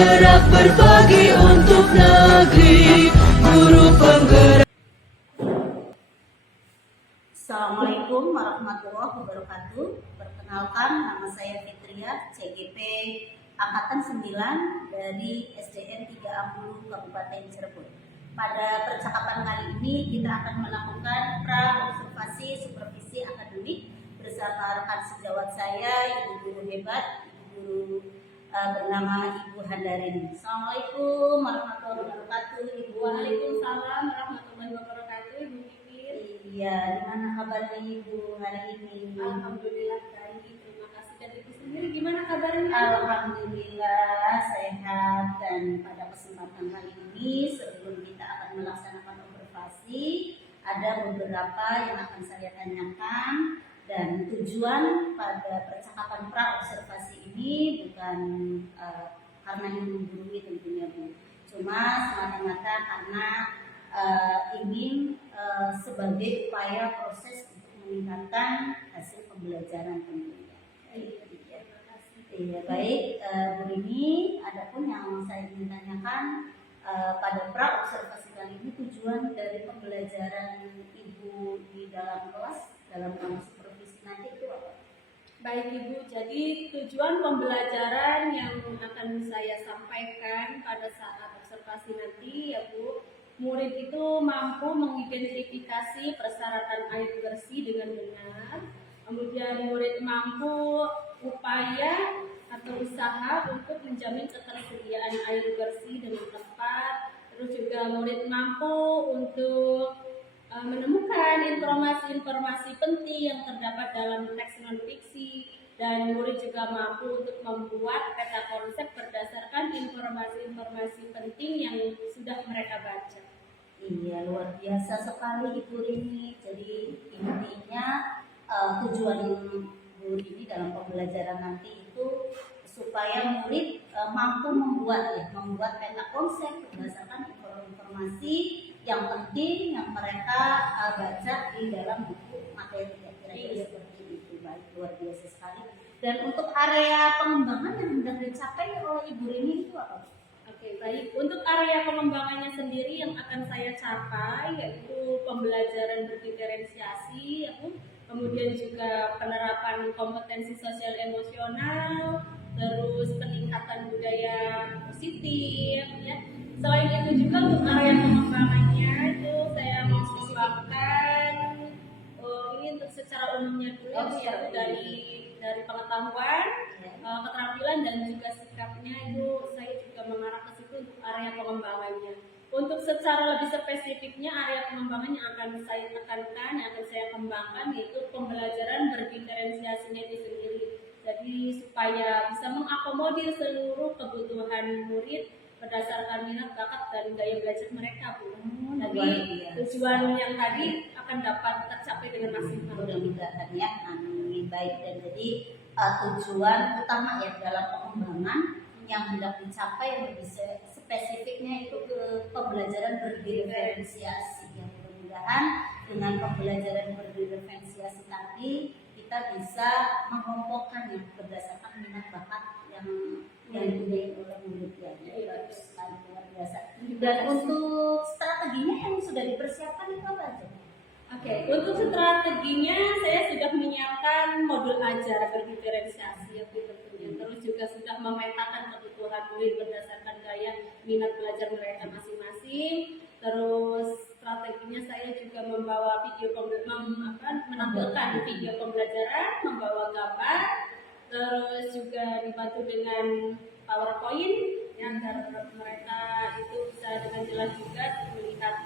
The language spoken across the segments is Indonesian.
bergerak berbagi untuk negeri, guru penggerak. Assalamualaikum warahmatullahi wabarakatuh. Perkenalkan, nama saya Fitria, CGP Angkatan 9 dari SDN 3 Ambulu, Kabupaten Cirebon. Pada percakapan kali ini kita akan melakukan pra-observasi supervisi akademik bersama rekan sejawat saya, Ibu Guru hebat, Ibu Guru bernama Ibu Handarini. Assalamualaikum warahmatullahi wabarakatuh, Ibu. Waalaikumsalam warahmatullahi wabarakatuh, Ibu Pipir. Iya, gimana kabarnya Ibu hari ini? Alhamdulillah baik, terima kasih. Dan Ibu sendiri gimana kabarnya? Alhamdulillah sehat. Dan pada kesempatan kali ini sebelum kita akan melaksanakan observasi, ada beberapa yang akan saya tanyakan. Dan tujuan pada percakapan pra-observasi ini bukan karena ingin menggurui tentunya Bu, cuma semata-mata karena ingin sebagai upaya proses untuk meningkatkan hasil pembelajaran tentunya. Iya, baik Bu Rini, adapun yang saya ingin tanyakan pada pra-observasi kali ini, tujuan dari pembelajaran Ibu di dalam kelas dalam kelas supervisi nanti itu apa? Baik Ibu, jadi tujuan pembelajaran yang akan saya sampaikan pada saat observasi nanti ya Bu, murid itu mampu mengidentifikasi persyaratan air bersih dengan benar. Kemudian murid mampu upaya atau usaha untuk menjamin ketersediaan air bersih dengan tepat. Terus juga murid mampu untuk menemukan informasi-informasi penting yang terdapat dalam teks non-fiksi, dan murid juga mampu untuk membuat peta konsep berdasarkan informasi-informasi penting yang sudah mereka baca. Iya, luar biasa sekali Ibu Rini. Jadi intinya tujuan Bu Rini dalam pembelajaran nanti itu supaya murid mampu membuat peta konsep berdasarkan informasi yang penting yang mereka baca di dalam buku materi, kira-kira seperti itu. Baik, luar biasa sekali. Dan untuk area pengembangan yang hendak dicapai oleh Ibu Rini itu apa? Oke, baik. Untuk area pengembangannya sendiri yang akan saya capai yaitu pembelajaran berdiferensiasi, kemudian juga penerapan kompetensi sosial emosional, terus peningkatan budaya positif, ya. Selain itu juga untuk area pengembangannya itu saya mau mengembangkan ini untuk secara umumnya dulu yaitu dari pengetahuan, keterampilan dan juga sikapnya itu saya juga mengarah ke situ untuk area pengembangannya. Untuk secara lebih spesifiknya area pengembangan yang akan saya tekankan, yang akan saya kembangkan yaitu pembelajaran berdiferensiasinya itu sendiri. Jadi supaya bisa mengakomodir seluruh kebutuhan murid berdasarkan minat, bakat, dan gaya belajar mereka Bu. Jadi tujuan yang tadi akan dapat tercapai dengan maksimal. Mudah-mudahan ya, amin. Baik, dan jadi tujuan utama ya dalam pengembangan yang hendak dicapai yang lebih spesifiknya itu ke pembelajaran berdiferensiasi. Yang mudah-mudahan dengan pembelajaran berdiferensiasi tadi kita bisa mengelompokkan ya berdasarkan minat bakat yang dimiliki oleh murid ya. Luar biasa. Dan untuk strateginya yang sudah dipersiapkan itu apa aja? Oke, untuk strateginya saya sudah menyiapkan modul ajar berdiferensiasi ya Bu tentunya. Terus juga sudah memetakan kebutuhan murid berdasarkan gaya minat belajar mereka masing-masing. Terus strateginya saya juga membawa menampilkan video pembelajaran, membawa gambar, terus juga dibantu dengan PowerPoint yang agar mereka itu bisa dengan jelas juga melihat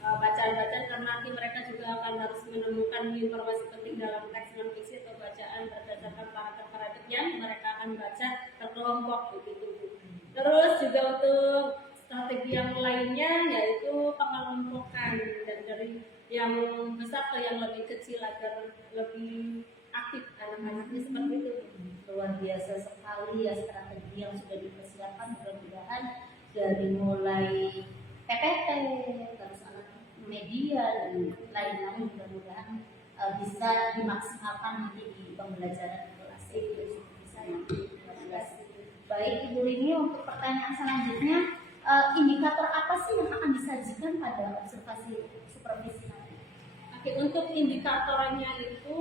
bacaan-bacaan, karena nanti mereka juga akan harus menemukan informasi penting dalam teks non-fiksi atau bacaan berdasarkan paragraf-paragraf yang mereka akan baca berkelompok begitu. Terus juga untuk strategi yang lainnya yaitu pengelompokan dan dari yang besar ke yang lebih kecil agar lebih aktif anak-anaknya seperti itu. Luar biasa sekali ya strategi yang sudah dipersiapkan, mudah-mudahan dari mulai PPT, terus alat media dan lain-lain mudah-mudahan bisa dimaksimalkan nanti di pembelajaran kelas itu bisa nanti. Baik Ibu Rini, untuk pertanyaan selanjutnya, indikator apa sih yang akan disajikan pada observasi supervisi nanti? Oke, untuk indikatornya itu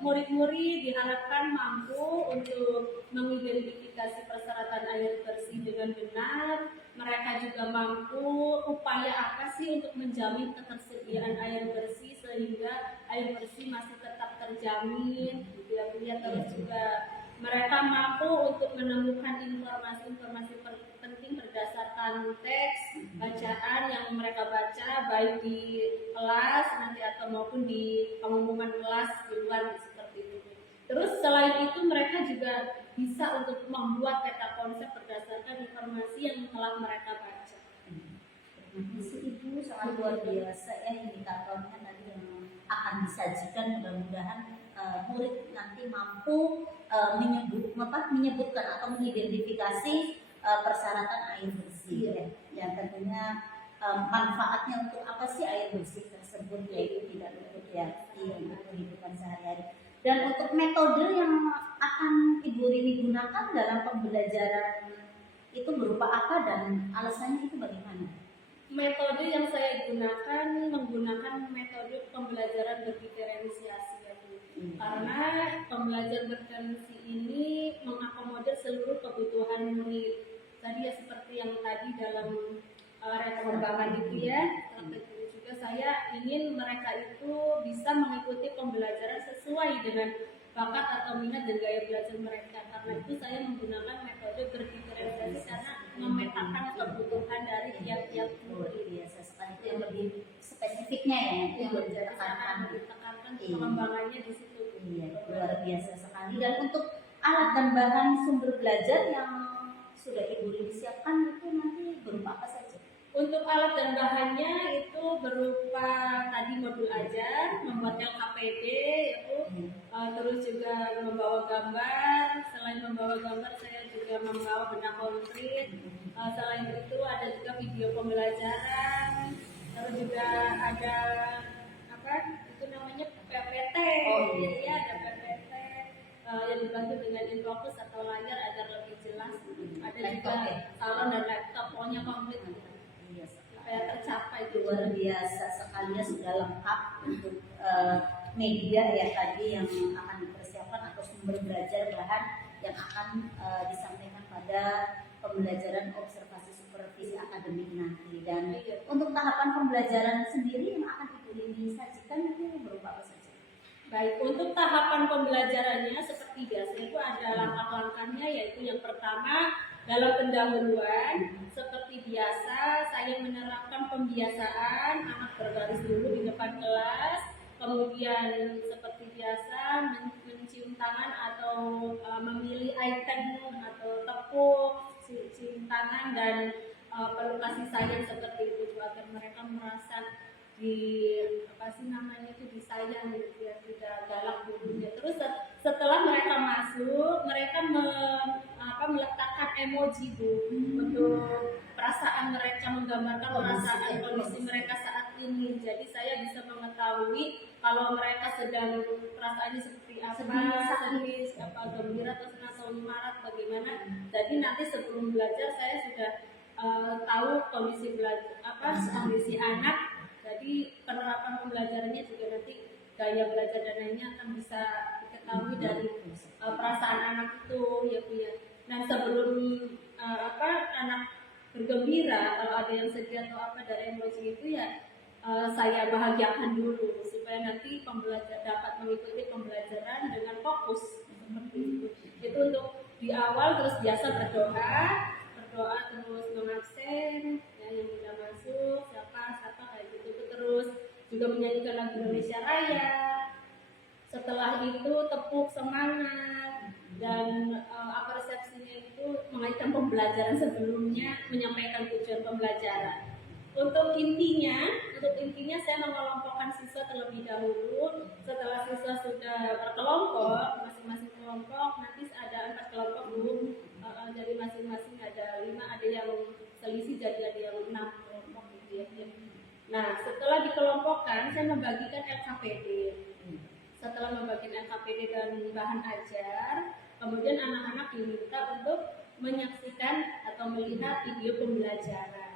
murid-murid diharapkan mampu untuk mengidentifikasi persyaratan air bersih dengan benar. Mereka juga mampu upaya apa sih untuk menjamin ketersediaan air bersih sehingga air bersih masih tetap terjamin, gitu ya Bu ya. Terus juga mereka mampu untuk menemukan informasi-informasi penting berdasarkan teks bacaan yang mereka baca baik di kelas nanti atau maupun di pengumuman kelas di luar seperti itu. Terus selain itu mereka juga bisa untuk membuat peta konsep berdasarkan informasi yang telah mereka baca. Ibu sangat luar biasa ya indikatornya tadi yang akan disajikan, mudah-mudahan murid nanti mampu menyebutkan atau mengidentifikasi persyaratan air bersih ya. Yang tentunya manfaatnya untuk apa sih air bersih tersebut, yaitu tidak untuk untuk kehidupan sehari-hari. Dan untuk metode yang akan Ibu Rini gunakan dalam pembelajaran itu berupa apa dan alasannya itu bagaimana? Metode yang saya gunakan menggunakan metode pembelajaran berdiferensiasi ya Bu. Karena pembelajaran berdiferensiasi ini mengakomodir seluruh kebutuhan murid. Tadi ya seperti yang tadi dalam rekomendasi itu ya. Juga saya ingin mereka itu bisa mengikuti pembelajaran sesuai dengan bakat atau minat dan gaya belajar mereka. Karena itu saya menggunakan metode berdiferensiasi karena memetakan kebutuhan dari tiap-tiap murid. Biasa sekali itu yang lebih spesifiknya ya, yang Jadi ditekankan pengembangannya di situ. Iya, luar biasa sekali. Dan untuk alat dan bahan sumber belajar yang sudah Ibu Rini siapkan itu nanti berupa apa saja? Untuk alat dan bahannya itu berupa tadi modul ajar, membuat LKPD, yaitu terus juga membawa gambar. Selain membawa gambar, saya juga membawa benda konkret. Selain itu ada juga video pembelajaran. Terus juga ada apa? Itu namanya PPT. Ya, ada PPT yang dibantu dengan infocus atau layar agar lebih jelas. Ada juga salon dan laptop, pokoknya komplit. Supaya tercapai. Luar biasa sekali ya, sudah lengkap untuk media ya tadi yang akan dipersiapkan atau sumber belajar bahan yang akan disampaikan pada pembelajaran observasi supervisi akademik nanti. Dan untuk tahapan pembelajaran sendiri yang akan Ibu Rini sajikan itu berupa apa saja? Baik, untuk tahapan pembelajarannya seperti biasa itu ada langkah-langkahnya, yaitu yang pertama dalam pendahuluan seperti biasa saya menerapkan pembiasaan anak berbaris dulu di depan kelas, kemudian seperti biasa mencium tangan atau memilih item atau tepuk, cium tangan dan perlu kasih sayang seperti itu agar mereka merasa disayang gitu ya, tidak galak dulunya. Terus setelah mereka masuk, mereka meletakkan emoji untuk perasaan mereka, menggambarkan perasaan kondisi mereka saat ini. Jadi saya bisa mengetahui kalau mereka sedang perasaannya seperti apa, sedih, gembira atau senang atau marah bagaimana. Jadi nanti sebelum belajar saya sudah tahu kondisi kondisi anak. Jadi penerapan pembelajarannya juga nanti gaya belajar dan lainnya akan bisa diketahui dari perasaan anak itu ya Bu ya. Dan sebelum anak bergembira, kalau ada yang sedih atau apa dari emosi itu ya saya bahagiakan dulu supaya nanti pembelajar dapat mengikuti pembelajaran dengan fokus seperti itu. Itu untuk di awal. Terus biasa berdoa terus mengabsen ya, yang sudah masuk siapa kayak gitu. Terus juga menyanyikan lagu Indonesia Raya. Setelah itu tepuk semangat dan apresiasinya itu mengaitkan pembelajaran sebelumnya, menyampaikan tujuan pembelajaran. Untuk intinya saya mengelompokkan siswa terlebih dahulu. Setelah siswa sudah berkelompok, masing-masing kelompok nanti ada 4 kelompok Bu. Jadi masing-masing ada 5, ada yang selisih jadi ada yang 6 kelompok gitu ya. Nah, setelah dikelompokkan, saya membagikan LKPD. Setelah membagikan LKPD dan bahan ajar, kemudian anak-anak diminta untuk menyaksikan atau melihat video pembelajaran.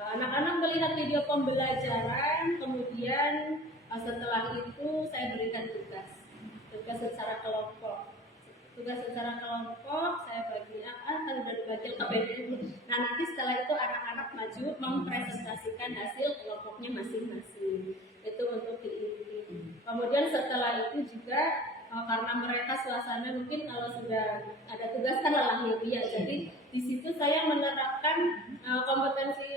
Anak-anak melihat video pembelajaran, kemudian setelah itu saya berikan tugas secara kelompok. Tugas secara kelompok saya bagi kan udah dibagi KPD. Nah nanti setelah itu anak-anak maju mempresentasikan hasil kelompoknya masing-masing. Itu untuk diinti. Kemudian setelah itu juga karena mereka suasana mungkin kalau sudah ada tugas kan lahiriah, jadi di situ saya menerapkan kompetensi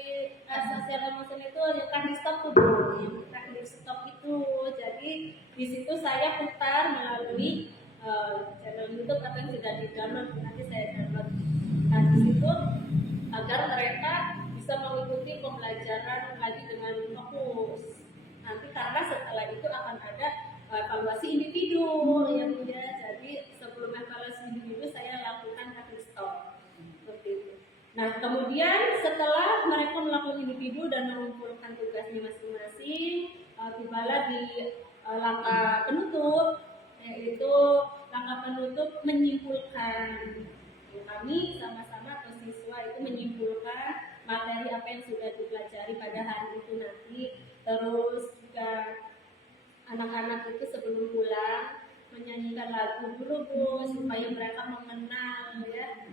sosial emosional itu kan di stop tuh, kan di stop itu. Jadi di situ saya putar melalui channel YouTube atau yang sudah di download, nanti saya download. Nah di situ agar mereka bisa mengikuti pembelajaran lagi dengan fokus. Nanti karena setelah itu akan ada evaluasi individu ya Bu ya. Jadi sebelum evaluasi individu saya lakukan cutting stop seperti itu. Nah kemudian setelah mereka melakukan individu dan mengumpulkan tugasnya masing-masing, tibalah di langkah penutup, yaitu langkah penutup menyimpulkan. Kami sama-sama atau siswa itu menyimpulkan materi apa yang sudah dipelajari pada hari itu nanti. Terus juga anak-anak itu sebelum pulang menyanyikan lagu dulu Bu, supaya mereka mengenal ya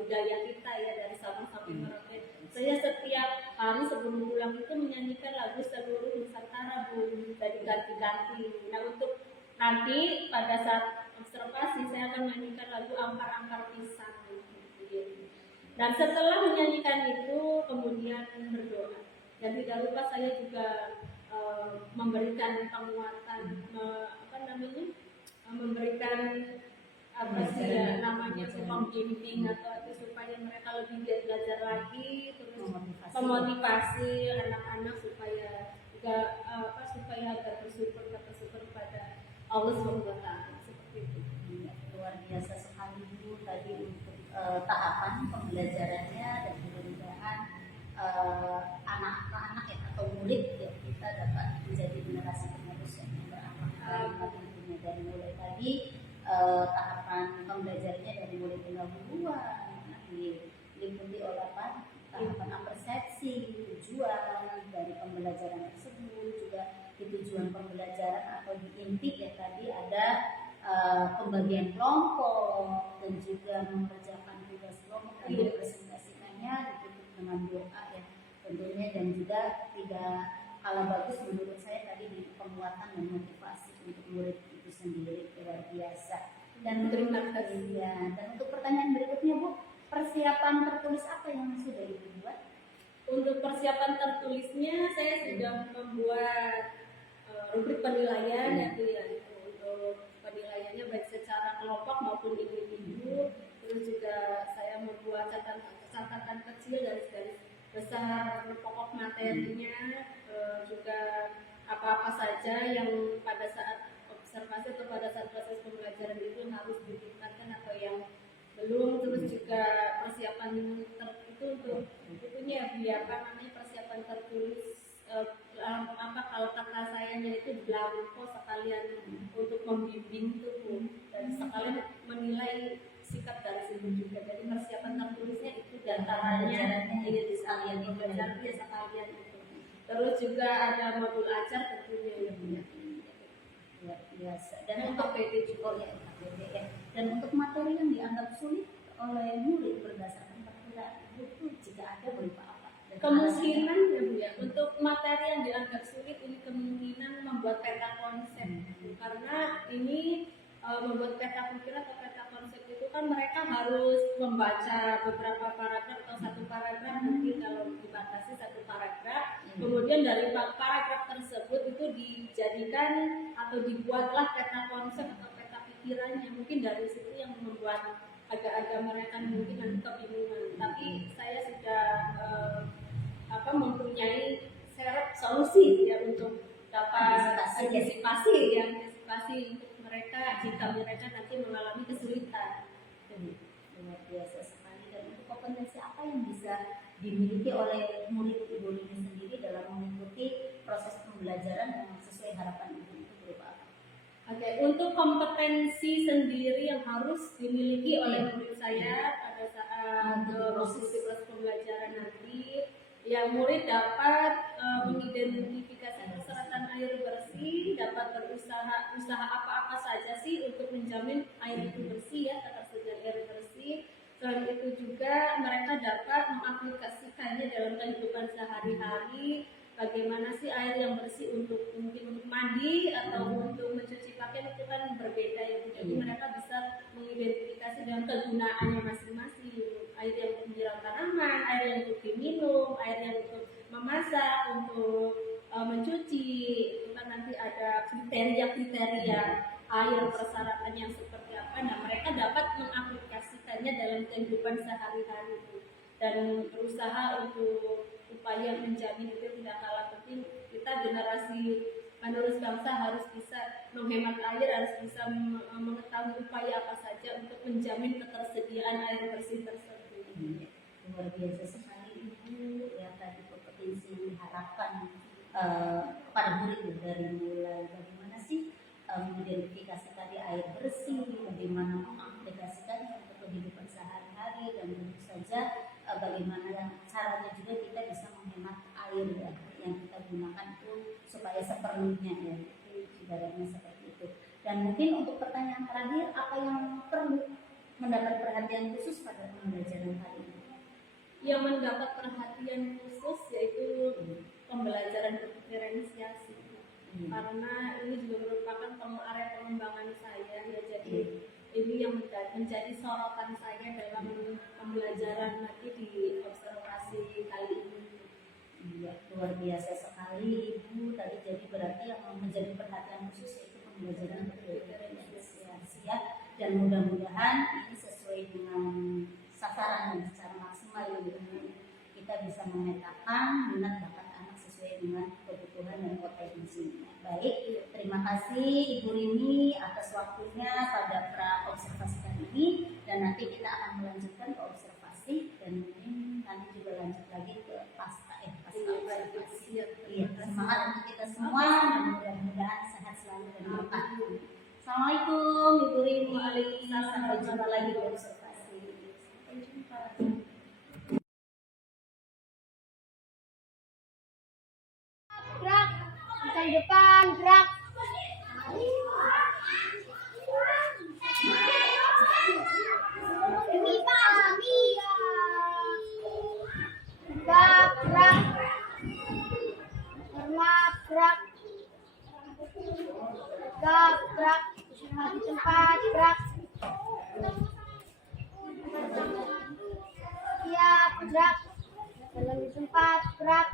budaya kita ya dari Sabang sampai Merauke. Saya setiap hari sebelum pulang itu menyanyikan lagu seluruh Nusantara Bu, dari ganti-ganti. Nah untuk nanti pada saat observasi saya akan menyanyikan lagu Ampar-Ampar Pisang. Dan setelah menyanyikan itu kemudian berdoa. Dan tidak lupa saya juga memberikan penguatan, memberikan apa sih ya namanya pembimbing atau itu supaya mereka lebih giat belajar lagi, terus memotivasi anak-anak supaya juga supaya agak bersyukur kepada Allah SWT seperti itu. Luar biasa sekali Bu tadi untuk tahapan pembelajarannya, dan mudah-mudahan anak-anak ya, atau murid ya, kita dapat menjadi generasi penerus yang berakhlak tentunya, dari mulai tadi tahapan pembelajarannya dari mulai pendahuluan diikuti oleh tahapan persepsi, tujuan dari pembelajaran tersebut, juga di tujuan pembelajaran atau di inti ya tadi ada pembagian kelompok dan juga mengerjakan tugas kelompok dan mempresentasikannya ditutup dengan doa ya tentunya, dan juga tidak kalah bagus menurut saya tadi di penguatan dan motivasi untuk murid itu sendiri luar biasa. Dan terima kasih ya. Dan untuk pertanyaan berikutnya Bu, persiapan tertulis apa yang sudah Ibu buat? Untuk persiapan tertulisnya saya sudah membuat rubrik penilaian ya Bu ya. Untuk penilaiannya baik secara kelompok maupun individu. Terus juga saya membuat catatan kecil garis-garis besar pokok materinya, juga apa-apa saja yang pada saat observasi atau pada saat proses pembelajaran itu harus ditingkatkan atau yang belum. Terus juga persiapan itu untuk itunya ya persiapan tertulis kalau kata sayanya itu blanko sekalian untuk membimbing itu Bu, dan sekalian menilai sikap dari sini juga. Jadi persiapan tertulisnya itu datarannya ini di sekalian pembelajaran ya sekalian itu. Terus juga ada modul ajar tentunya ya Bu. Luar biasa. Dan untuk PD juga ya, ya. Dan untuk materi yang dianggap sulit oleh murid berdasarkan perkiraan itu jika ada berupa apa? Kemungkinan ya Bu ya, untuk materi yang dianggap sulit ini kemungkinan membuat peta konsep, karena ini membuat peta pikiran atau peta konsep itu kan mereka harus membaca beberapa paragraf atau satu paragraf, mungkin kalau dibatasi satu paragraf, kemudian dari paragraf tersebut itu dijadikan atau dibuatlah peta konsep atau peta pikirannya. Mungkin dari situ yang membuat agak-agak mereka mungkin nanti kebingungan. Tapi saya sudah mempunyai syarat solusi ya untuk dapat antisipasi untuk mereka jika mereka nanti mengalami kesulitan. Jadi luar biasa sekali. Dan untuk kompetensi apa yang bisa dimiliki oleh murid Ibu ini sendiri dalam mengikuti proses pembelajaran yang sesuai harapan Ibu itu berupa apa? Oke, untuk kompetensi sendiri yang harus dimiliki oleh murid saya pada saat proses pembelajaran nanti, ya murid dapat mengidentifikasi persyaratan air bersih, dapat usaha apa-apa saja sih untuk menjamin air itu bersih ya, ketersediaan air bersih. Selain itu juga mereka dapat mengaplikasikannya dalam kehidupan sehari-hari. Bagaimana sih air yang bersih mungkin untuk mandi atau untuk mencuci pakaian itu kan berbeda ya. Jadi mereka bisa mengidentifikasi dengan kegunaannya masing-masing. Air yang untuk menyiram tanaman, air yang untuk diminum, air yang untuk memasak, untuk mencuci. Itu kan nanti ada kriteria-kriteria air persyaratan yang seperti apa. Nah, mereka dapat mengaplikasikannya dalam kehidupan sehari-hari dan berusaha untuk upaya menjamin itu tidak kalah penting. Kita generasi penerus bangsa harus bisa menghemat air, harus bisa mengetahui upaya apa saja untuk menjamin ketersediaan air bersih tersebut. Luar biasa sekali Ibu ya, tadi kompetensi yang diharapkan kepada murid dari mulai bagaimana sih mengidentifikasi tadi air bersih, bagaimana mengaplikasikannya untuk kehidupan sehari-hari, dan tentu saja bagaimana yang caranya juga kita bisa menghemat air ya, yang kita gunakan itu supaya seperlunya ya, ibaratnya seperti itu. Dan mungkin untuk pertanyaan terakhir, apa yang perlu mendapat perhatian khusus pada pembelajaran kali ini? Yang mendapat perhatian khusus yaitu pembelajaran berdiferensiasi, karena ini juga merupakan area pengembangan saya ya, jadi ini yang menjadi sorotan saya dalam pembelajaran nanti di observasi kali ini. Iya, luar biasa sekali Ibu tadi. Jadi berarti yang menjadi perhatian khusus yaitu pembelajaran berdiferensiasi ya, dan mudah-mudahan ini sesuai dengan sasaran dan secara maksimal ya, kita bisa memetakan minat bakat anak sesuai dengan kebutuhan dan potensinya. Baik, terima kasih Ibu Rini atas waktunya pada pra-observasi kali ini, dan nanti kita akan melanjutkan ke observasi dan mungkin nanti juga lanjut lagi ke pasca observasi. Iya, semangat untuk kita semua dan mudah-mudahan sehat selalu dan berkah. Assalamualaikum Ibu Rini, sampai jumpa lagi di observasi. Sampai jumpa. Gerak, ke depan, gerak. Ini Pak, gerak, gerak. Hormat, gerak. Gerak, di tempat, gerak. Siap, gerak. Dalam di tempat, gerak.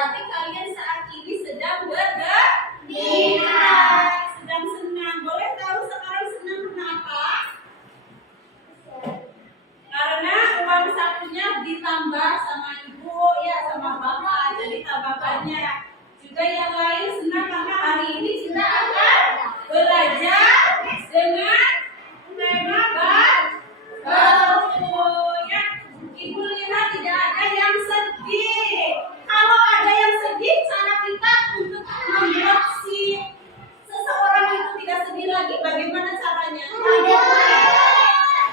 Berarti kalian saat ini sedang bergembira, sedang senang. Boleh tahu sekarang senang kenapa? Karena uang sakunya ditambah sama ibu ya, sama bapak, jadi tambah banyak. Juga yang lain senang karena hari ini kita akan belajar dengan tema baru ya. Ibu lihat tidak ada yang sedih. Kalau ada yang sedih, cara kita untuk membuat si seseorang itu tidak sedih lagi, bagaimana caranya?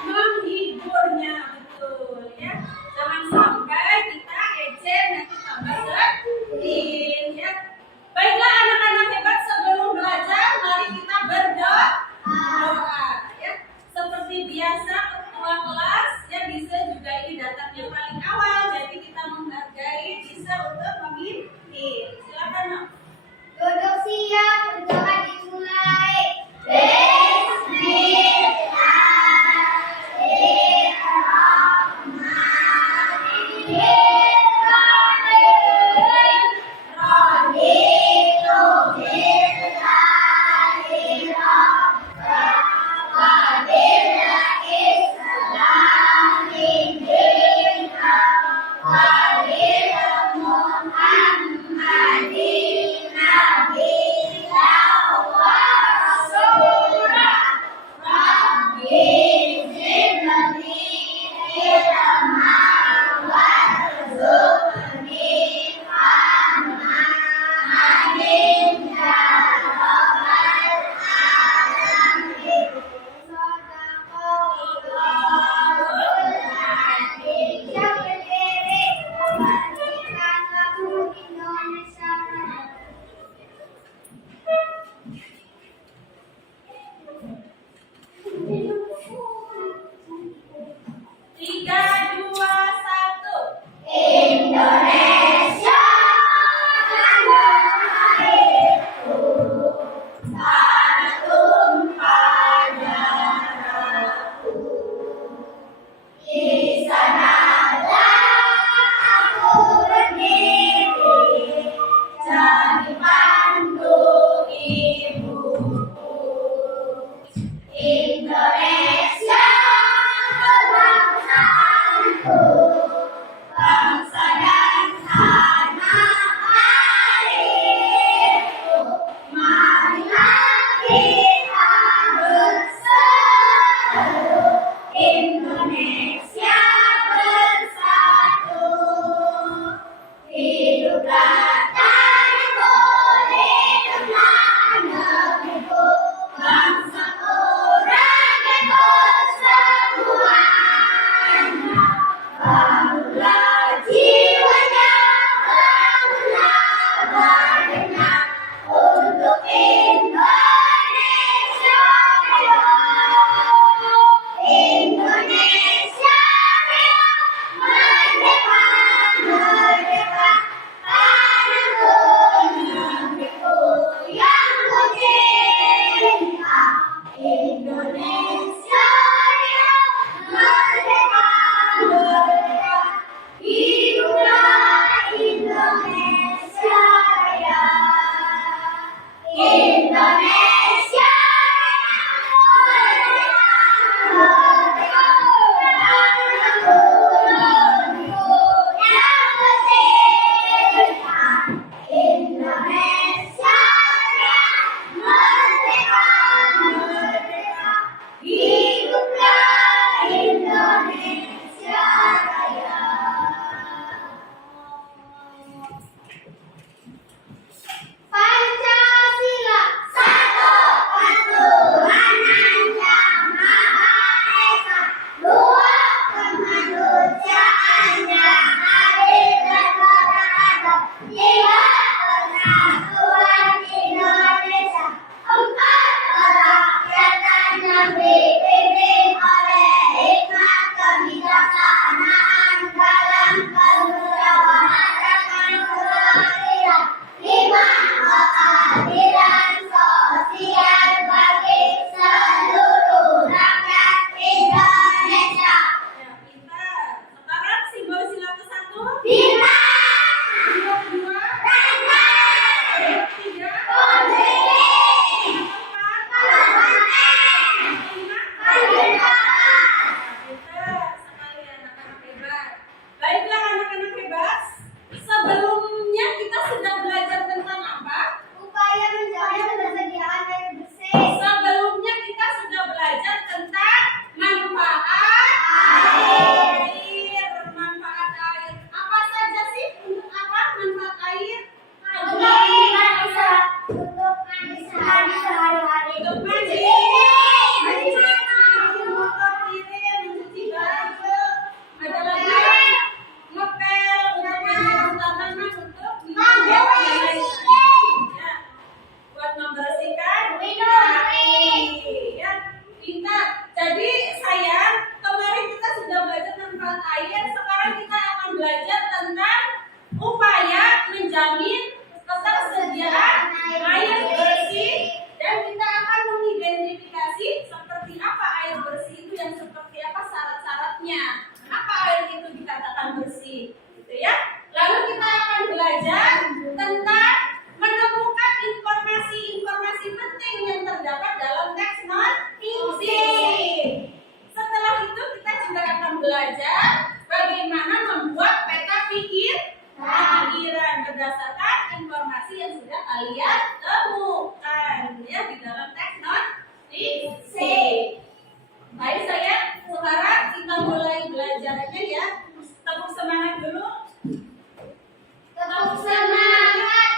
Menghiburnya, betul ya. Jangan sampai kita ejek nanti tambah sedih ya. Baiklah anak-anak hebat, sebelum belajar informasi yang sudah kalian temukan ya di dalam teks notice. Baik sayang, sekarang kita mulai belajarnya ya. Tepuk semangat dulu. Tepuk semangat.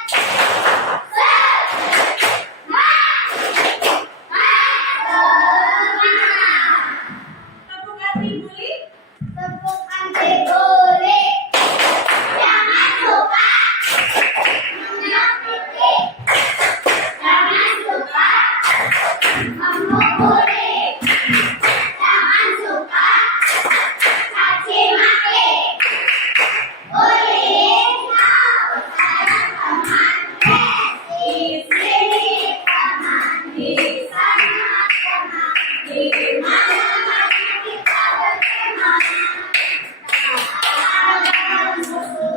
Tepuk hati Buli. Tepuk anti boleh. Jangan lupa menyakiti. Jangan lupa memukuli. Jangan suka caci maki. Bullying tahu saya teman. Di sini teman, di sana teman, di mana-mana kita berteman. Ada musuh,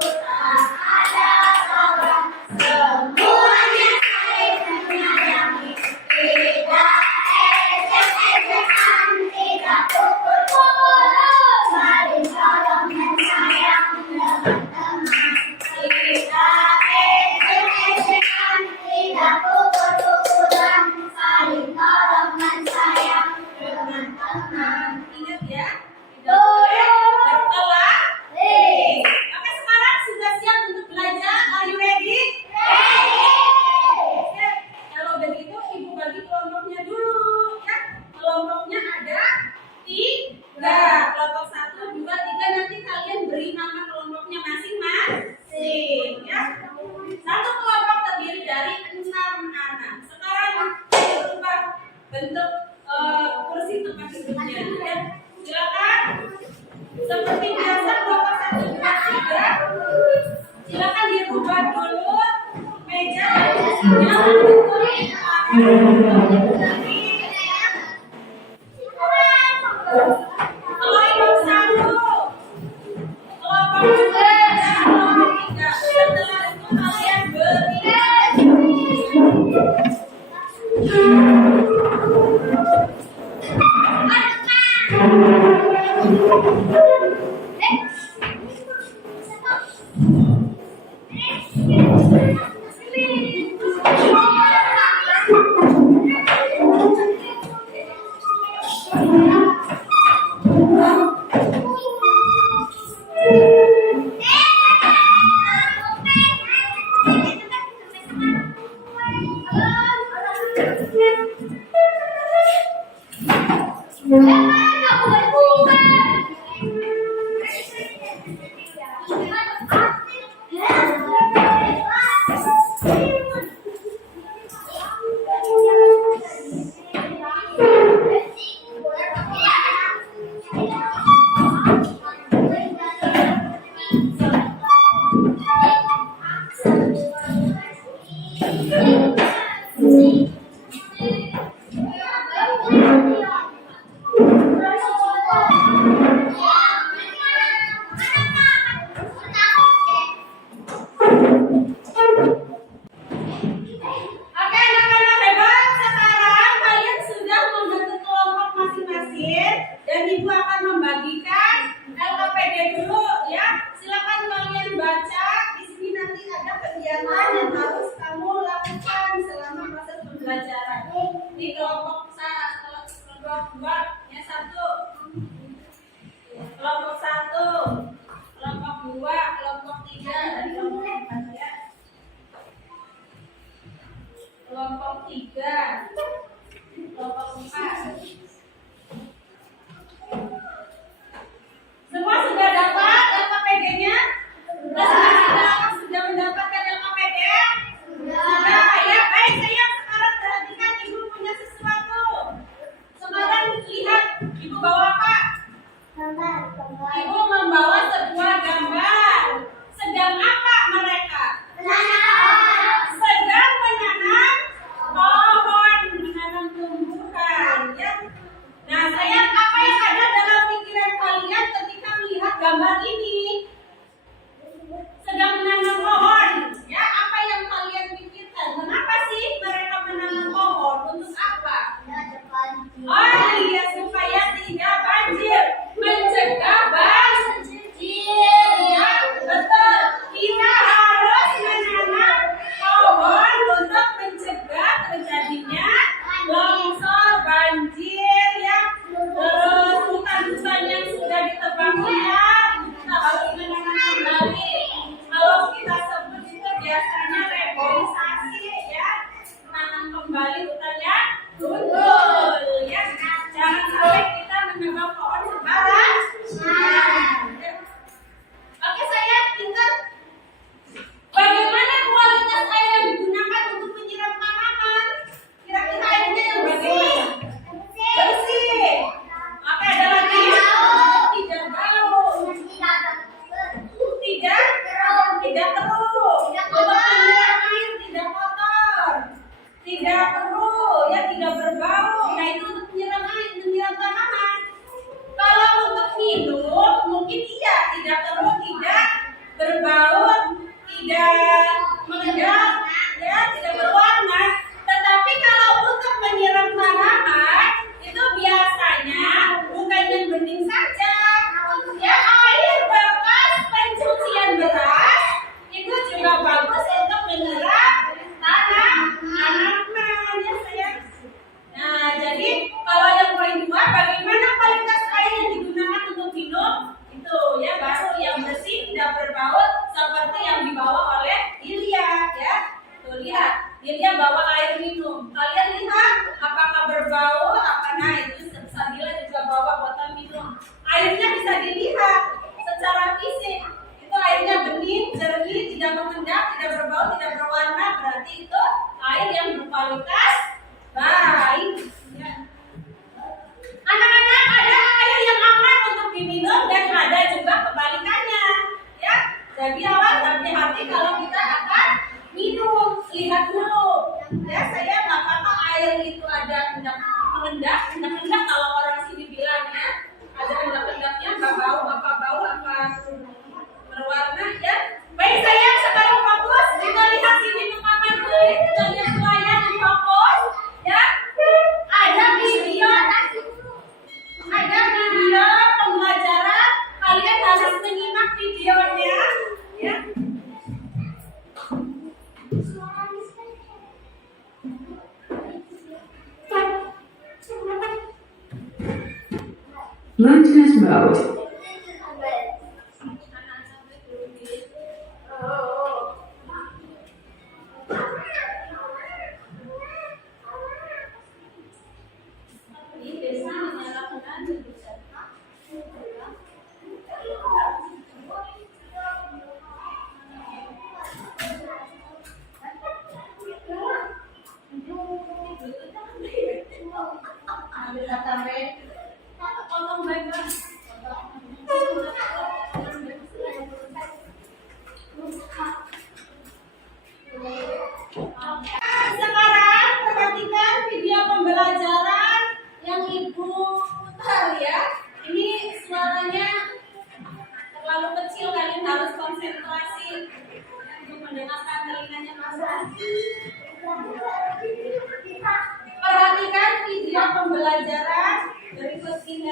ada kawan, semuanya saling menyayangi. Tidak ejek-ejekan, tidak pukul-pukulan, saling tolong menyayang teman-teman. Tidak ejek-ejekan, tidak pukul-pukulan, saling tolong menyayang teman-teman. Ingat ya, tidak boleh berkelahi. Oke, sekarang sudah siap untuk belajar? Are you ready? Oke, kalau begitu ibu bagi kelompoknya dulu ya. Kelompoknya ada 3. Kelompok 1, 2, 3. Nanti kalian beri nama kelompoknya masing-masing ya. Satu kelompok terdiri dari 6 anak. Sekarang kita ubah bentuk kursi tempat duduknya ya. Silakan. Seperti biasa kelompok 1, 2, 3. Silakan dirubah dulu meja dan kursinya kelompok 1, kelompok 2, dan kelompok 3. Setelah itu kalian beri Oke, anak-anak hebat. Sekarang kalian sudah membentuk kelompok masing-masing dan ibu akan membagikan LKPD dulu ya. Silakan kalian baca. Di sini nanti ada kegiatan yang harus kamu lakukan selama proses pembelajaran. Di kelompok 2 ya 1. Kelompok 1, kelompok 2, kelompok 3 dan kelompok 4 ya. Kelompok 3, kelompok 4. Semua sudah dapat LKPD-nya? Sudah mendapatkan LKPD? Sudah ya. Baik sayang, sekarang perhatikan ibu punya sesuatu. Sekarang lihat ibu bawa apa? Ibu membawa sebuah gambar. Sedang apa mereka? Sedang menanam pohon, menanam tumbuhan ya. kembali hutannya gundul. Ya, jangan sampai kita menebang pohon sembarangan. Oke, saya tinggal. Bagaimana kualitas air yang digunakan untuk menyiram tanaman? Kira-kira airnya yang bersih? Bersih. Oke, ada lagi? Tidak bau. Tidak keruh. Untuk menyiram air tidak kotor. Tidak keruh, ya tidak berbau. Nah, itu untuk menyiram air, menyiram tanaman. Kalau untuk minum, mungkin iya, tidak keruh, tidak berbau, tidak mengendap, ya, tidak berwarna. Tetapi kalau untuk menyiram tanaman, itu biasanya bukan yang bening saja. Ya, air bekas pencucian beras itu juga bagus untuk menyiram tanaman, ya sayang. Nah, jadi kalau yang poin 2, bagaimana kualitas air yang digunakan untuk minum? Itu ya baru yang bersih, tidak berbau, seperti yang dibawa oleh Ilya, ya. Tuh lihat, Ilya bawa air minum. Kalian lihat apakah berbau? Nah, itu Sabila juga bawa botol minum. Airnya bisa dilihat secara fisik. Itu airnya bening, jernih, tidak mengendap, tidak berbau, tidak berwarna. Berarti itu air yang berkualitas baik. Ya. Anak-anak, ada air yang aman untuk diminum dan ada juga kebalikannya. Ya, jadi awas, hati-hati kalau kita akan minum. Lihat dulu. Ya, saya nggak apa-apa air itu ada mengendap, kalau orang sini bilang ya, ada endap-endapnya, nggak bau, apa berwarna, ya. Baik sayang, sekarang fokus. Kita lihat sini papan tulis, kita lihat layar di fokus, ya. Ada video pembelajaran. Kalian harus menyimak videonya, ya. Maintenance mode. Sekarang perhatikan video pembelajaran yang Ibu putar ya. Ini suaranya terlalu kecil, kalian harus konsentrasi untuk mendengarkan, telinganya pasang. Perhatikan video pembelajaran berikut ini.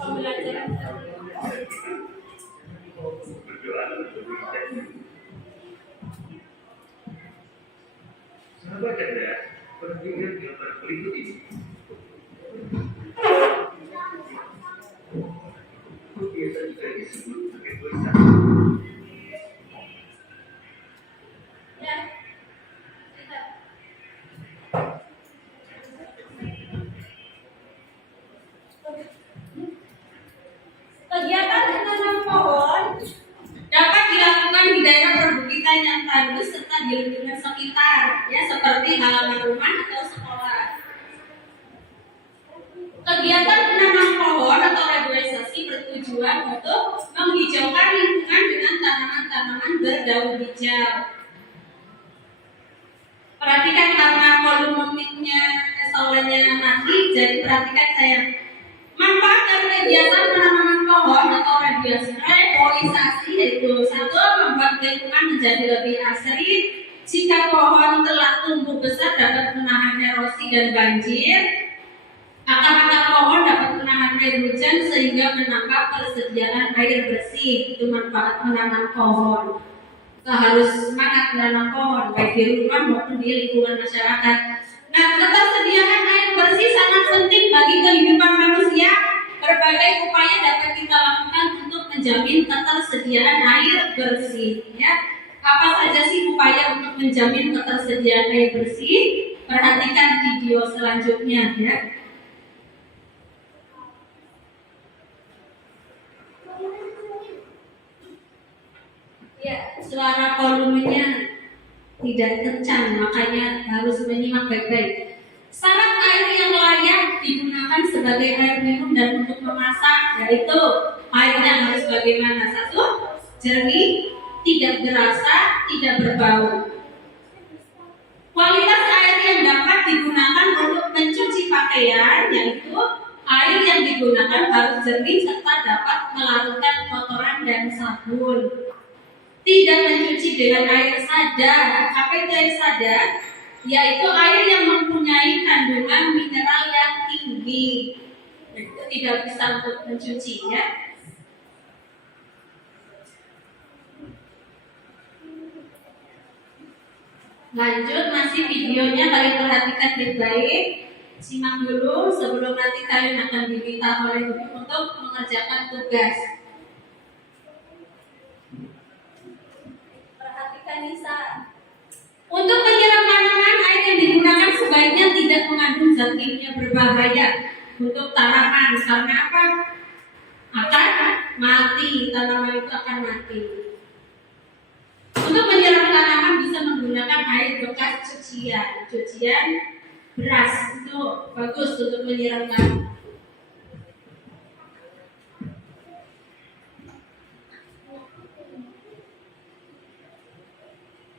Pembelajaran Sahabat cerdas, perhatikan gambar berikut ini. Itu biasa juga disebut sebagai tulisan. ya. Lihat. Kegiatan menanam pohon dapat dilakukan di daerah perbukitan yang tandus serta di lingkungan sekitar, ya, seperti halaman rumah atau sekolah. Kegiatan menanam pohon atau reboisasi bertujuan untuk menghijaukan lingkungan dengan tanaman-tanaman berdaun hijau. Perhatikan karena volumenya soalnya mati, jadi perhatikan saya. Manfaat dari kegiatan penanaman pohon atau reboisasi yaitu 1. Membuat lingkungan menjadi lebih asri. Jika pohon telah tumbuh besar dapat menahan erosi dan banjir. Akar-akar pohon dapat menahan air hujan sehingga menambah persediaan air bersih. Itu manfaat menanam pohon. Kita harus semangat menanam pohon baik di rumah maupun di lingkungan masyarakat. Nah, ketersediaan air bersih sangat penting bagi kehidupan manusia. Berbagai upaya dapat kita lakukan untuk menjamin ketersediaan air bersih. Ya, apa saja sih upaya untuk menjamin ketersediaan air bersih? Perhatikan video selanjutnya ya. Ya, suara volumenya tidak kencang, makanya harus menyimak baik-baik. Syarat air yang layak digunakan sebagai air minum dan untuk memasak, yaitu airnya harus bagaimana? Satu, jernih, tidak berasa, tidak berbau. Kualitas air yang dapat digunakan untuk mencuci pakaian, yaitu air yang digunakan harus jernih serta dapat melarutkan kotoran dan sabun. Tidak mencuci dengan air sadar. Apa itu air sadar? Yaitu air yang mempunyai kandungan mineral yang tinggi. Itu tidak bisa untuk mencuci ya. Lanjut, masih videonya kalian perhatikan baik-baik. Simak dulu sebelum nanti kalian akan diminta oleh guru untuk mengerjakan tugas. Nisa. Untuk menyiram tanaman, air yang digunakan sebaiknya tidak mengandung zat kimia berbahaya untuk tanaman. Karena apa? Akan mati, tanaman itu akan mati. Untuk menyiram tanaman bisa menggunakan air bekas cucian beras, itu bagus untuk menyiram tanaman.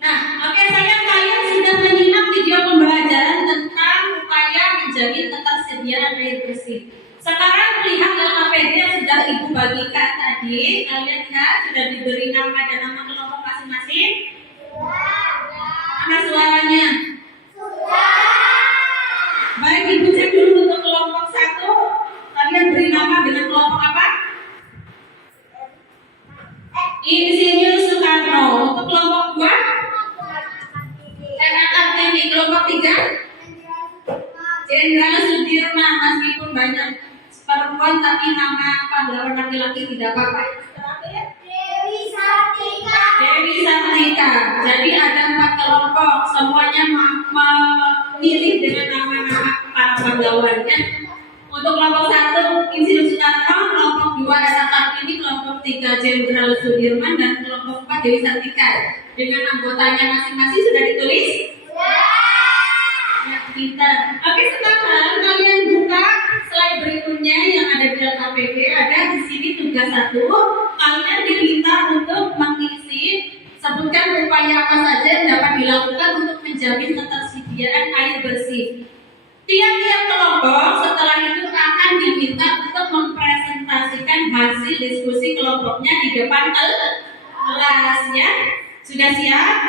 Nah, oke, kalian sudah menyimak video pembelajaran tentang upaya menjamin ketersediaan air bersih. Sekarang lihat LKPD yang sudah Ibu bagikan tadi. Kalian lihat sudah diberi nama dan nama kelompok masing-masing? Mana suaranya? Baik, Ibu cek dulu untuk kelompok 1. Kalian beri nama dengan kelompok apa? Insinyur Soekarno. Untuk kelompok 2? Ini kelompok 3 Jenderal Sudirman. Meskipun banyak perempuan tapi nama pahlawan laki-laki tidak apa-apa. Dewi Sartika. Dewi Sartika. Jadi ada 4 kelompok, semuanya memilih dengan nama-nama para pahlawannya. Untuk kelompok 1 Insinyur Soekarno, kelompok 2 Era Kartini, kelompok 3 Jenderal Sudirman, dan kelompok 4 Dewi Sartika. Dengan anggotanya masing-masing sudah ditulis? Ya, pintar. Oke, sekarang kalian buka slide berikutnya yang ada di LKPD. Ada di sini tugas 1. Kalian diminta untuk mengisi, sebutkan upaya apa saja yang dapat dilakukan untuk menjamin ketersediaan air bersih. Tiap-tiap kelompok setelah itu akan diminta untuk mempresentasikan hasil diskusi kelompoknya di depan kelas ya. Sudah siap?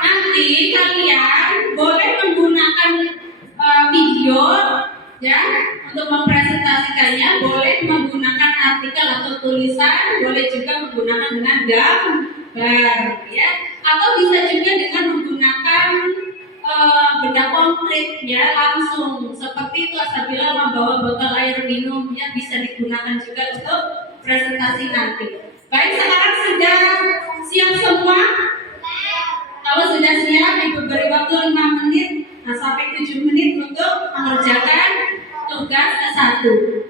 Nanti kalian boleh menggunakan video ya untuk mempresentasikannya, boleh menggunakan artikel atau tulisan, boleh juga menggunakan dengan gambar ya, atau bisa juga dengan menggunakan benda konkret ya, langsung seperti itu. Apabila membawa botol air minum ya, bisa digunakan juga untuk presentasi nanti. Baik, sekarang sudah siap semua? Kalau sudah siap, Ibu beri waktu 5 menit sampai 7 menit untuk mengerjakan tugas ke-1.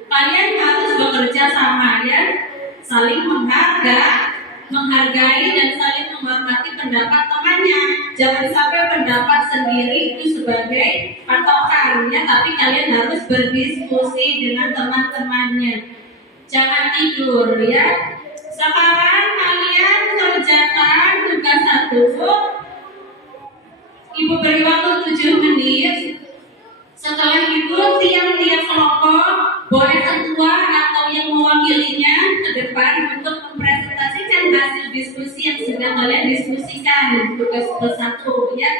Kalian harus bekerja sama ya, saling menghargai dan saling menghormati pendapat temannya. Jangan sampai pendapat sendiri itu sebagai patokan ya, tapi kalian harus berdiskusi dengan teman-temannya. Jangan tidur ya. Sekarang kalian kerjakan tugas 1. Ibu beri waktu 7 menit. Setelah itu tiap-tiap kelompok boleh ketua atau yang mewakilinya ke depan untuk mempresentasikan hasil diskusi yang sudah kalian diskusikan. Tugas ke-1 ya.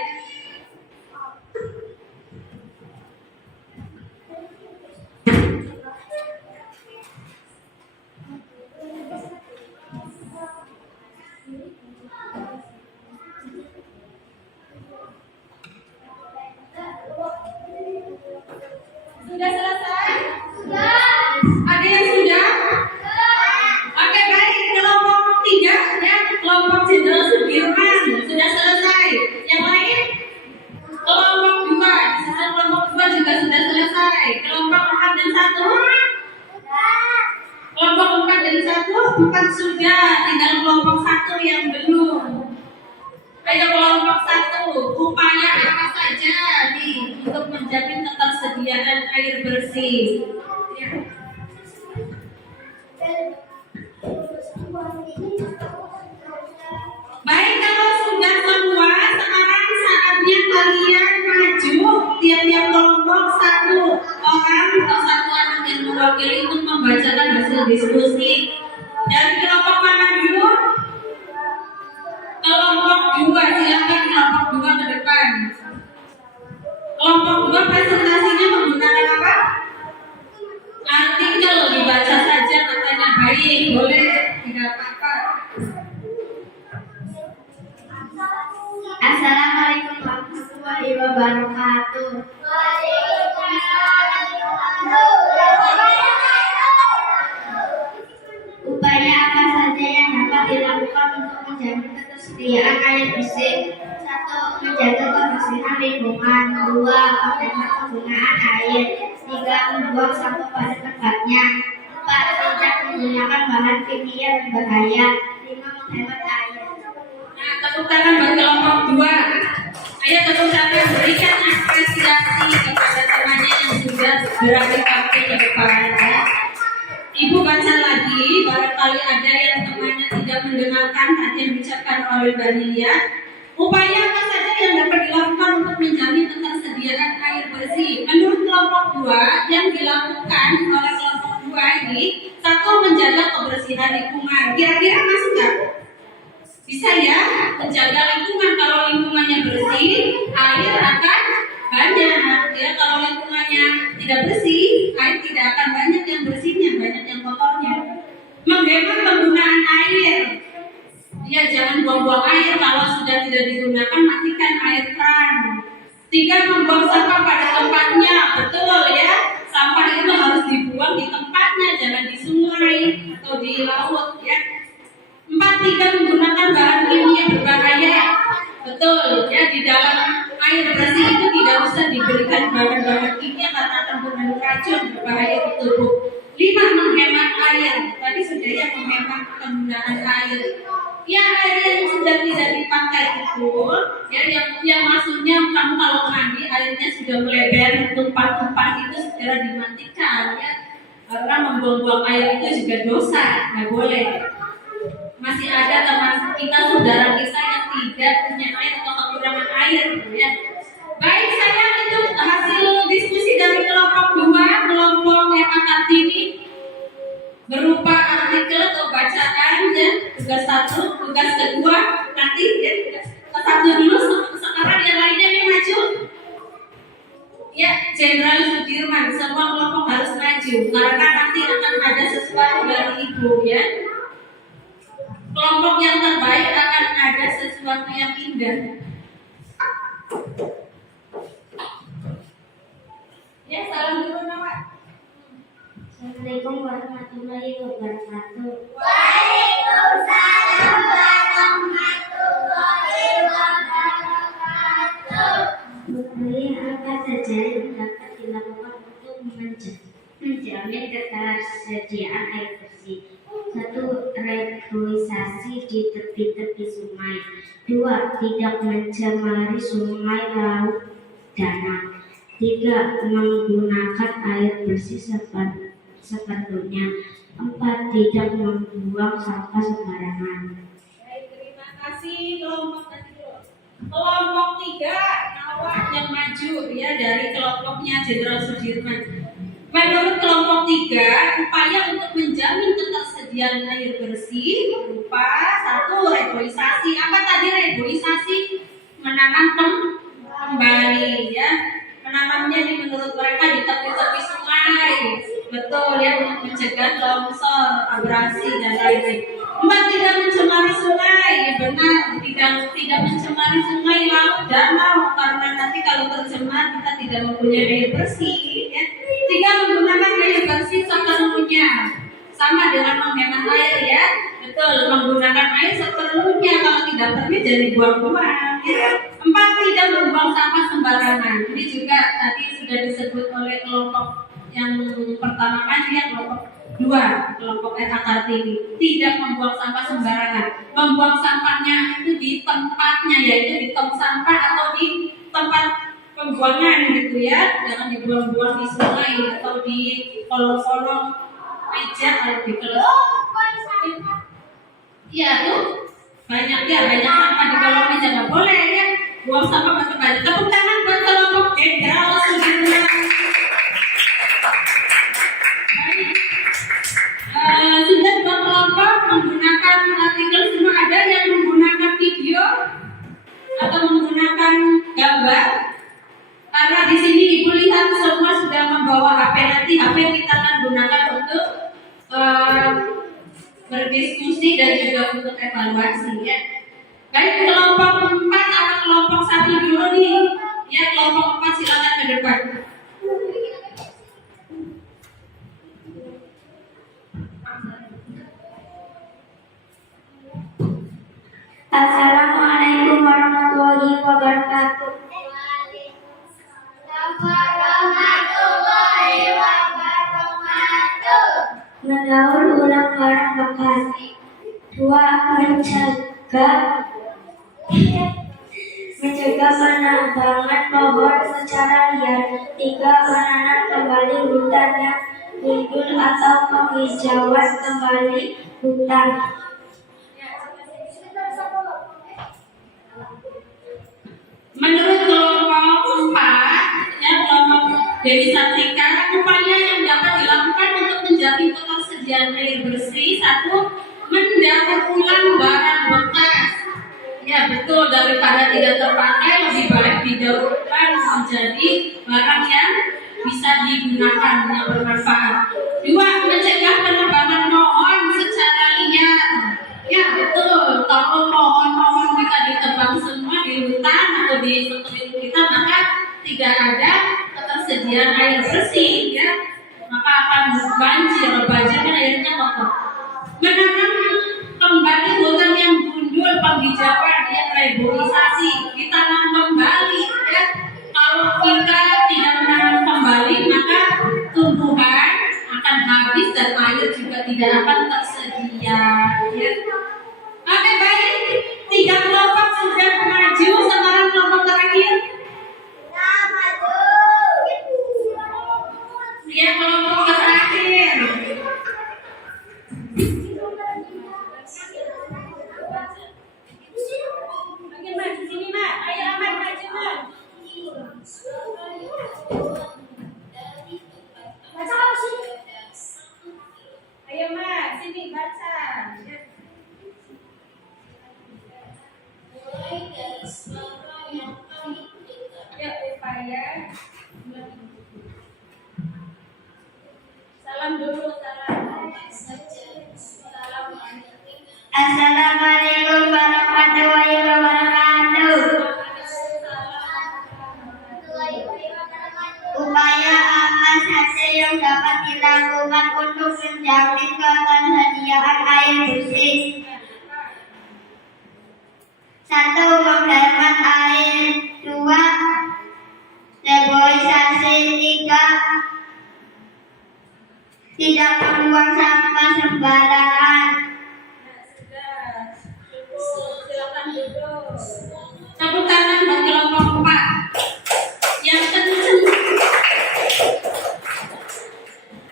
4 sudah, tinggal kelompok 1 yang belum. Ayo kelompok 1, upaya apa saja nih untuk menjamin ketersediaan air bersih? Ya. Baik, kalau sudah semua, sekarang saatnya kalian maju tiap-tiap kelompok 1 orang atau 1 anak yang mewakili untuk membacakan hasil diskusi. Dari kelompok mana dulu? Kelompok 2, silakan kelompok 2 ke depan. Kelompok 2 presentasinya menggunakan apa? Artikel, dibaca saja katanya. Baik, boleh, tidak apa-apa. Assalamualaikum warahmatullahi wabarakatuh. Upaya apa saja yang dapat dilakukan untuk menjamin ketersediaan air bersih? 1. Menjaga kebersihan lingkungan. 2. Menghemat penggunaan air. 3. Membuang sampah pada tempatnya. 4. Tidak menggunakan bahan kimia berbahaya. 5. Menghemat air. Nah, tepuk tangan buat kelompok 2. Ayo tepuk tangan, berikan apresiasi kepada temannya yang sudah beraksi ke depan. Ya. Ibu baca lagi, barangkali ada yang temannya tidak mendengarkan tadi yang diucapkan oleh Mbak Lilia. Upaya apa saja yang dapat dilakukan untuk menjamin ketersediaan air bersih? Menurut kelompok 2, yang dilakukan oleh kelompok 2 ini, 1. Menjaga kebersihan lingkungan. Kira-kira masuk nggak? Bisa ya, menjaga lingkungan. Kalau lingkungannya bersih, air akan banyak. Ya, kalau lingkungannya tidak bersih, air tidak akan banyak yang bersihnya, banyak yang kotornya. Menghemat penggunaan air. Ya, jangan buang-buang air. Kalau sudah tidak digunakan, matikan air keran. 3. Membuang sampah pada tempatnya. Betul ya, sampah itu harus dibuang di tempatnya, jangan di sungai atau di laut ya. 4. Tidak menggunakan bahan kimia berbahaya. Betul ya, di dalam air bersih itu tidak usah diberikan bahan-bahan kimia karena akan mengandung racun berbahaya ke tubuh. 5. Menghemat air. Tadi sudah ya, menghemat penggunaan air. Ya, air yang sudah tidak dipakai itu ya, yang maksudnya kamu kalau mandi airnya sudah melebar, tumpah-tumpah itu segera dimatikan ya, karena membuang-buang air itu juga dosa, nggak boleh. Masih ada teman kita, saudara kita yang tidak punya air atau kekurangan air ya. Baik, saya itu hasil diskusi dari kelompok 2, kelompok Eva Kartini, berupa artikel atau bacaan ya. Tugas 1, tugas kedua nanti ya, tugas ke 1 dulu, sekarang yang lainnya nih maju ya. Jenderal Sudirman, semua kelompok harus maju karena nanti akan ada sesuatu dari ibu ya. Kelompok yang terbaik akan ada sesuatu yang indah. Ya, salam dulu nama. Assalamualaikum warahmatullahi wabarakatuh. Waalaikumsalam warahmatullahi wabarakatuh. Upaya apa saja yang dapat dilakukan untuk menjamin ketersediaan air bersih? 1. Reboisasi di tepi-tepi sungai. 2. Tidak mencemari sungai, laut, danau. 3. Menggunakan air bersih seperlunya. 4. Tidak membuang sampah sembarangan. Baik, terima kasih kelompok tadi dulu. Kelompok 3, awak yang maju ya dari kelompoknya Jenderal Sudirman. Menurut kelompok 3, upaya untuk menjamin ketersediaan air bersih berupa 1. Reboisasi. Apa tadi reboisasi? Menanam kembali ya. Menanamnya ini menurut mereka di tepi-tepi sungai. Betul ya, untuk mencegah longsor, abrasi dan lain-lain. 4. Tidak mencemari sungai. Benar, tidak mencemari sungai, laut, danau, karena nanti kalau tercemar kita tidak mempunyai air bersih ya. 3. Menggunakan air bersih seperlunya. Sama dengan menghemat air ya. Betul, menggunakan air seperlunya. Kalau tidak perlu jadi buang-buang ya. 4. Tidak membuang sampah sembarangan. Ini juga tadi sudah disebut oleh kelompok yang pertama maju ya, kelompok Dua, kelompok FAKT ini tidak membuang sampah sembarangan. Membuang sampahnya itu di tempatnya, yaitu di tong sampah atau di tempat pembuangan gitu ya. Jangan dibuang-buang di sungai atau di kolong-kolong meja kalau di kelas. Iya tuh banyak sampah di kolong meja, nggak boleh ya. Buang sampah ke tempat. Tepuk tangan buat kelompok Jenderal Sudirman. Sudah dua kelompok menggunakan artikel, semua ada yang menggunakan video atau menggunakan gambar. Karena di sini ibu lihat semua sudah membawa HP, nanti HP kita akan gunakan untuk berdiskusi dan juga untuk evaluasi ya. Baik, kelompok 4 atau kelompok 1 dulu nih. Ya, kelompok 4 silakan ke depan. Assalamualaikum warahmatullahi wabarakatuh. Mendaur ulang barang bekas. 2. Mencegah penebangan pohon secara liar. 3. Menanam kembali hutan yang gundul atau penghijauan kembali hutan. Menurut kelompok 4, ya kelompok Dewi Sartika, upaya yang dapat dilakukan untuk menjamin ketersediaan air bersih. 1. Mendaur ulang barang bekas. Ya betul, daripada tidak terpakai lebih baik didaur ulang menjadi barang yang bisa digunakan yang bermanfaat. 2. Mencegah penebangan pohon secara liar. Ya betul, kalau pohon-pohon kita ditebang semua di hutan atau di sekitar kita, maka tidak ada ketersediaan air bersih ya, maka akan banjir dan airnya kotor. Menanam kembali hutan yang gundul, penghijauan ya, reboisasi, ditanam kembali ya. Kalau kita tidak menanam kembali, maka tumbuhan akan habis dan air juga tidak akan tersedia ya. Oke baik, 3 kelompok sudah maju, sekarang kelompok terakhir. Ya kelompok terakhir. Makin maju sini Mak, ayo Aman maju Mak. Ayo Mak, sini baca. Ya, upaya. Salam dulu, salam. Assalamualaikum warahmatullahi wabarakatuh. Upaya apa saja yang dapat dilakukan untuk menjamin ketersediaan air bersih? 1. Menghemat air. 2. Reboisasi. 3. Tidak membuang sampah sembarangan. Silakan duduk. Tepuk tangan buat kelompok 4 yang kenceng.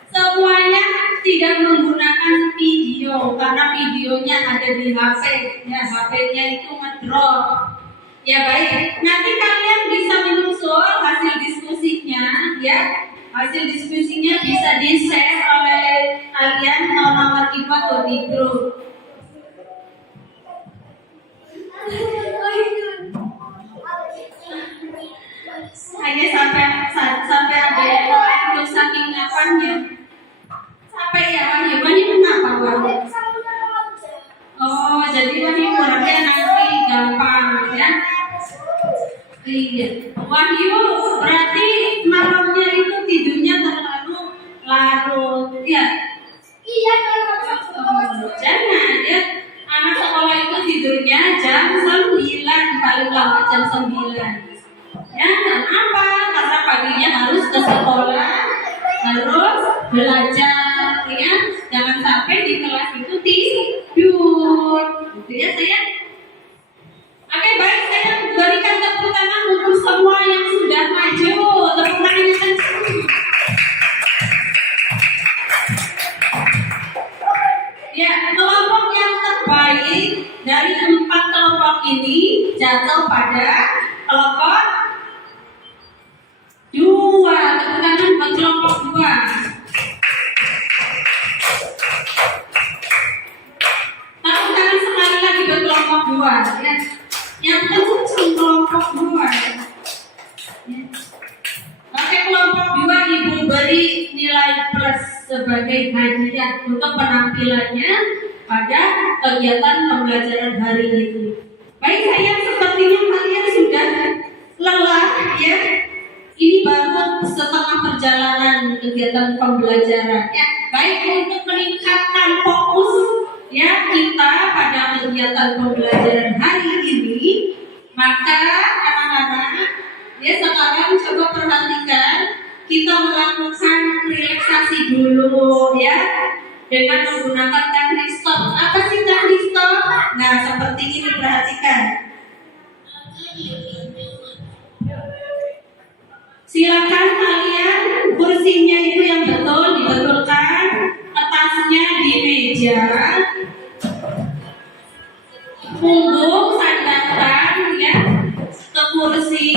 Semuanya tidak menggunakan video karena videonya ada di HP. Ya, HP-nya itu ngedrop. Ya baik, nanti kalian bisa menyusul hasil diskusinya ya. Hasil diskusinya bisa di-share oleh kalian atau nomor ibu atau di grup. Hanya sampai ada yang lain saking apanya. Sampai ya Wahyu, Wahyu kenapa Wahyu? Oh, jadi Wahyu orangnya nanti gampang ya. Iya, Wahyu berarti malamnya itu tidurnya terlalu larut ya. Iya. Jangan ya, anak sekolah itu tidurnya jam 9, paling lama jam 9. Ya, kenapa? Karena paginya harus ke sekolah, harus belajar ya. Ya, kelompok yang terbaik dari 4 kelompok ini jatuh pada kelompok 2. Tepuk tangan buat kelompok 2. Tepuk tangan sekali lagi buat kelompok 2. Ya. Yang kencang kelompok 2. Ya. Oke, kelompok 2 Ibu beri nilai plus sebagai hadiah untuk penampilannya pada kegiatan pembelajaran hari ini. Baik sayang, sepertinya kalian sudah lelah ya. Ini baru setengah perjalanan kegiatan pembelajaran ya. Baik, untuk meningkatkan fokus ya kita pada kegiatan pembelajaran hari ini, maka anak-anak ya sekarang coba perhatikan, kita melakukan relaksasi dulu ya dengan menggunakan teknik stop. Apa sih teknik stop? Nah, seperti ini, perhatikan. Silakan kalian kursinya itu yang betul dibetulkan, atasnya di meja, punggung sandarkan ya ke kursi.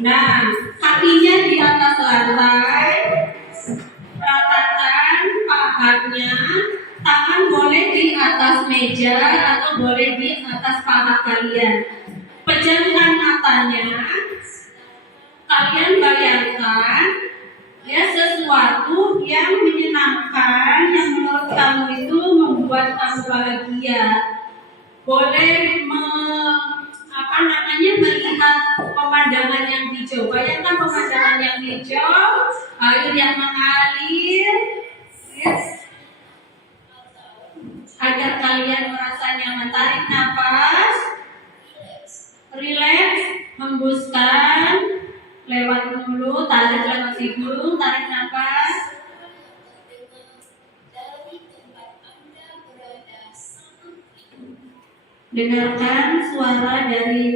Nah, kakinya di atas lantai, ratakan pahanya, tangan boleh di atas meja atau boleh di atas paha kalian. Pejamkan matanya. Kalian bayangkan ya sesuatu yang menyenangkan, yang menurut kamu itu membuat kamu bahagia. Boleh melihat pemandangan yang hijau. Bayangkan pemandangan yang hijau, air yang mengalir, yes. Agar kalian merasa nyaman. Tarik nafas, rileks, hembuskan lewat mulut, tarik lewat hidung, tarik nafas. Dengarkan suara dari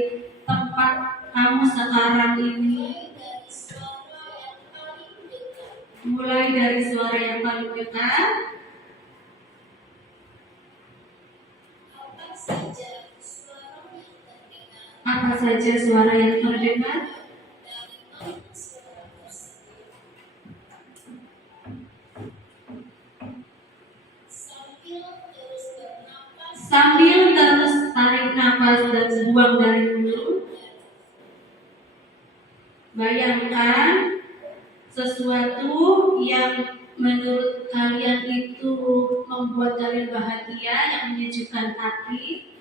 tempat kamu sekarang ini. Mulai dari suara yang paling dekat. Apa saja suara yang terdengar? Sambil terus tarik nafas dan buang dari mulut. Bayangkan sesuatu yang menurut kalian itu membuat kalian bahagia, yang menyejukkan hati.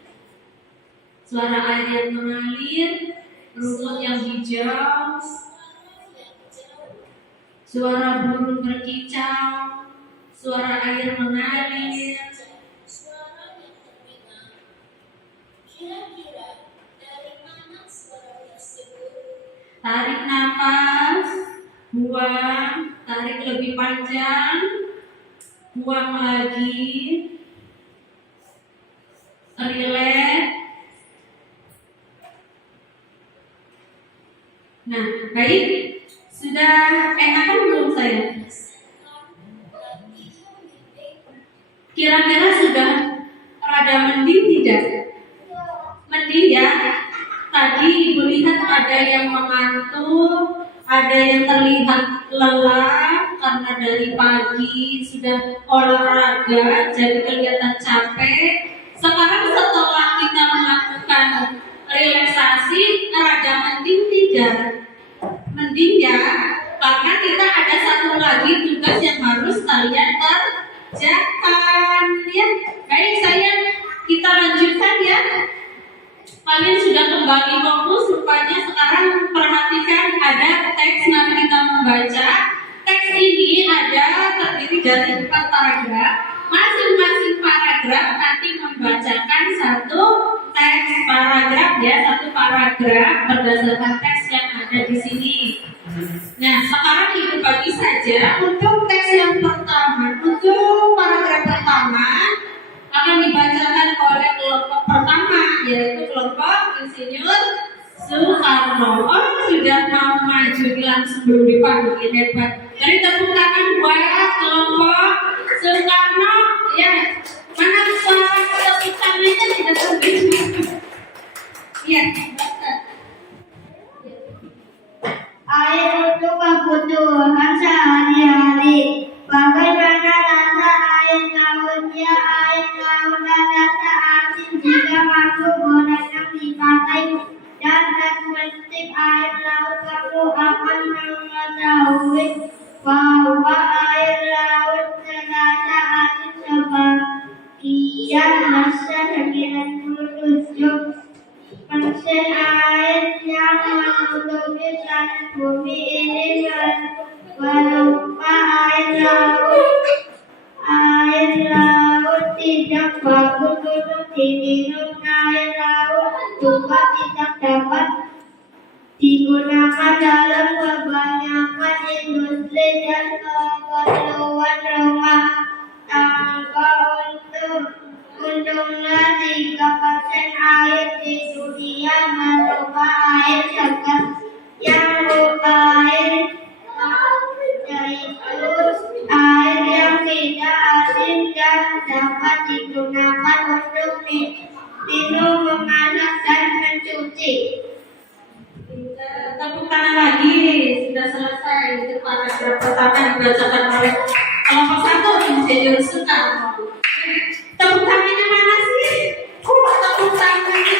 Suara air yang mengalir, rumput yang hijau, suara burung berkicau, suara air mengalir. Tarik nafas, buang, tarik lebih panjang, buang lagi, rileks. Nah, baik, sudah enakan belum saya? Kira-kira sudah rada mending tidak? Mending ya. Tadi Ibu lihat ada yang mengantuk, ada yang terlihat lelah karena dari pagi sudah olahraga jadi kelihatan capek. Sekarang setelah kita melakukan relaksasi, rada mending tidak? Mending ya, karena kita ada satu lagi tugas yang harus kalian kerjakan ya. Baik sayang, kita lanjutkan ya. Kalian sudah kembali fokus, rupanya sekarang perhatikan ada teks, mari kita membaca. Teks ini ada terdiri dari 4 paragraf. Masing-masing paragraf nanti membacakan satu teks paragraf ya, satu paragraf berdasarkan teks yang ada di sini. Nah, sekarang Ibu bagi saja untuk teks yang pertama. Untuk paragraf pertama akan dibacakan oleh kelompok pertama, yaitu kelompok Insinyur Soekarno. Oh, sudah mau maju langsung belum dipanggil, hebat. Dari tepuk tangan buat kelompok Soekarno, ya. Mana suara kesusahannya tidak terdengar. Iya. Air untuk kebutuhan sehari-hari. Bagaimana rasa air lautnya? Air laut rasa asin jika masuk gorengan dipakai dan kosmetik air laut. Kamu akan mengetahui bahwa air laut terasa asin sebagian besar 97% air yang menutupi planet bumi ini berupa air laut. Air laut tidak bagus untuk diminum. Air laut juga tidak dapat digunakan dalam kebanyakan industri dan keperluan rumah tangga. Untungnya 3% air di dunia berupa air segar yang air yaitu air yang tidak asin dan dapat digunakan untuk minum, memasak, dan mencuci. Tepuk tangan lagi, sudah selesai. Itu paragraf pertama yang dibacakan oleh kelompok 1 Insinyur Soekarno. Tepuk tangannya mana sih? Kok tepuk tangannya?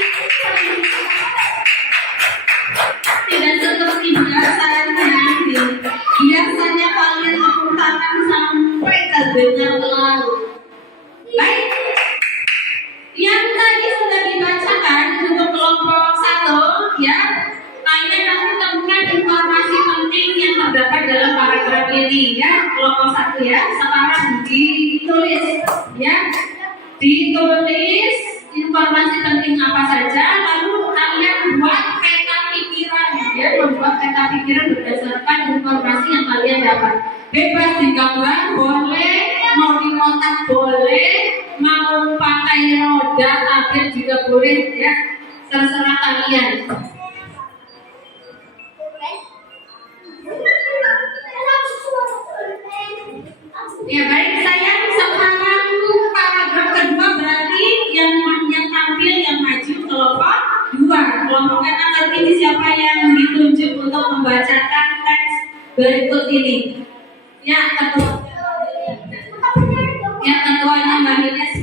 Tidak seperti biasanya ini. Biasanya kalian tepuk tangan sampai terdengar lalu. Baik. Yang tadi sudah dibacakan untuk kelompok 1, ya. Kalian nanti temukan informasi penting yang terdapat dalam paragraf ini, ya. Kelompok 1 ya. Sekarang ditulis, ya. Ditulis informasi penting apa saja, lalu kalian buat peta pikiran, ya. Membuat peta pikiran berdasarkan informasi yang kalian dapat. Bebas digambar, boleh. Mau dinotak boleh. Mau pakai roda tabir juga boleh, ya. Terserah kalian. Ya baik, saya sekarang paragraf kedua berarti yang tampil yang maju kelompok 2. Kelompok kanan ini siapa yang ditunjuk untuk membacakan teks berikut ini? Ya, ketuanya Mbak Ines.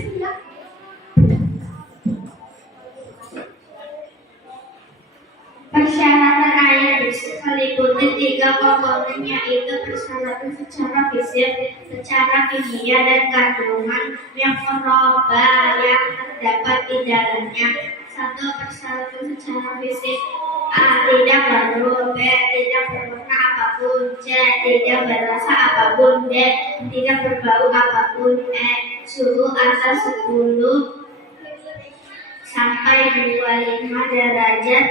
Persyaratan air bersih meliputi 3 komponen, yaitu persyaratan secara fisik, secara kimia, dan kandungan yang merubah yang terdapat di dalamnya. 1. Persyaratan secara fisik. A. Tidak berwarna. B. Tidak berwarna apapun. C. Tidak berasa apapun. D. Tidak berbau apapun. E. Suhu asal 10 sampai 25 derajat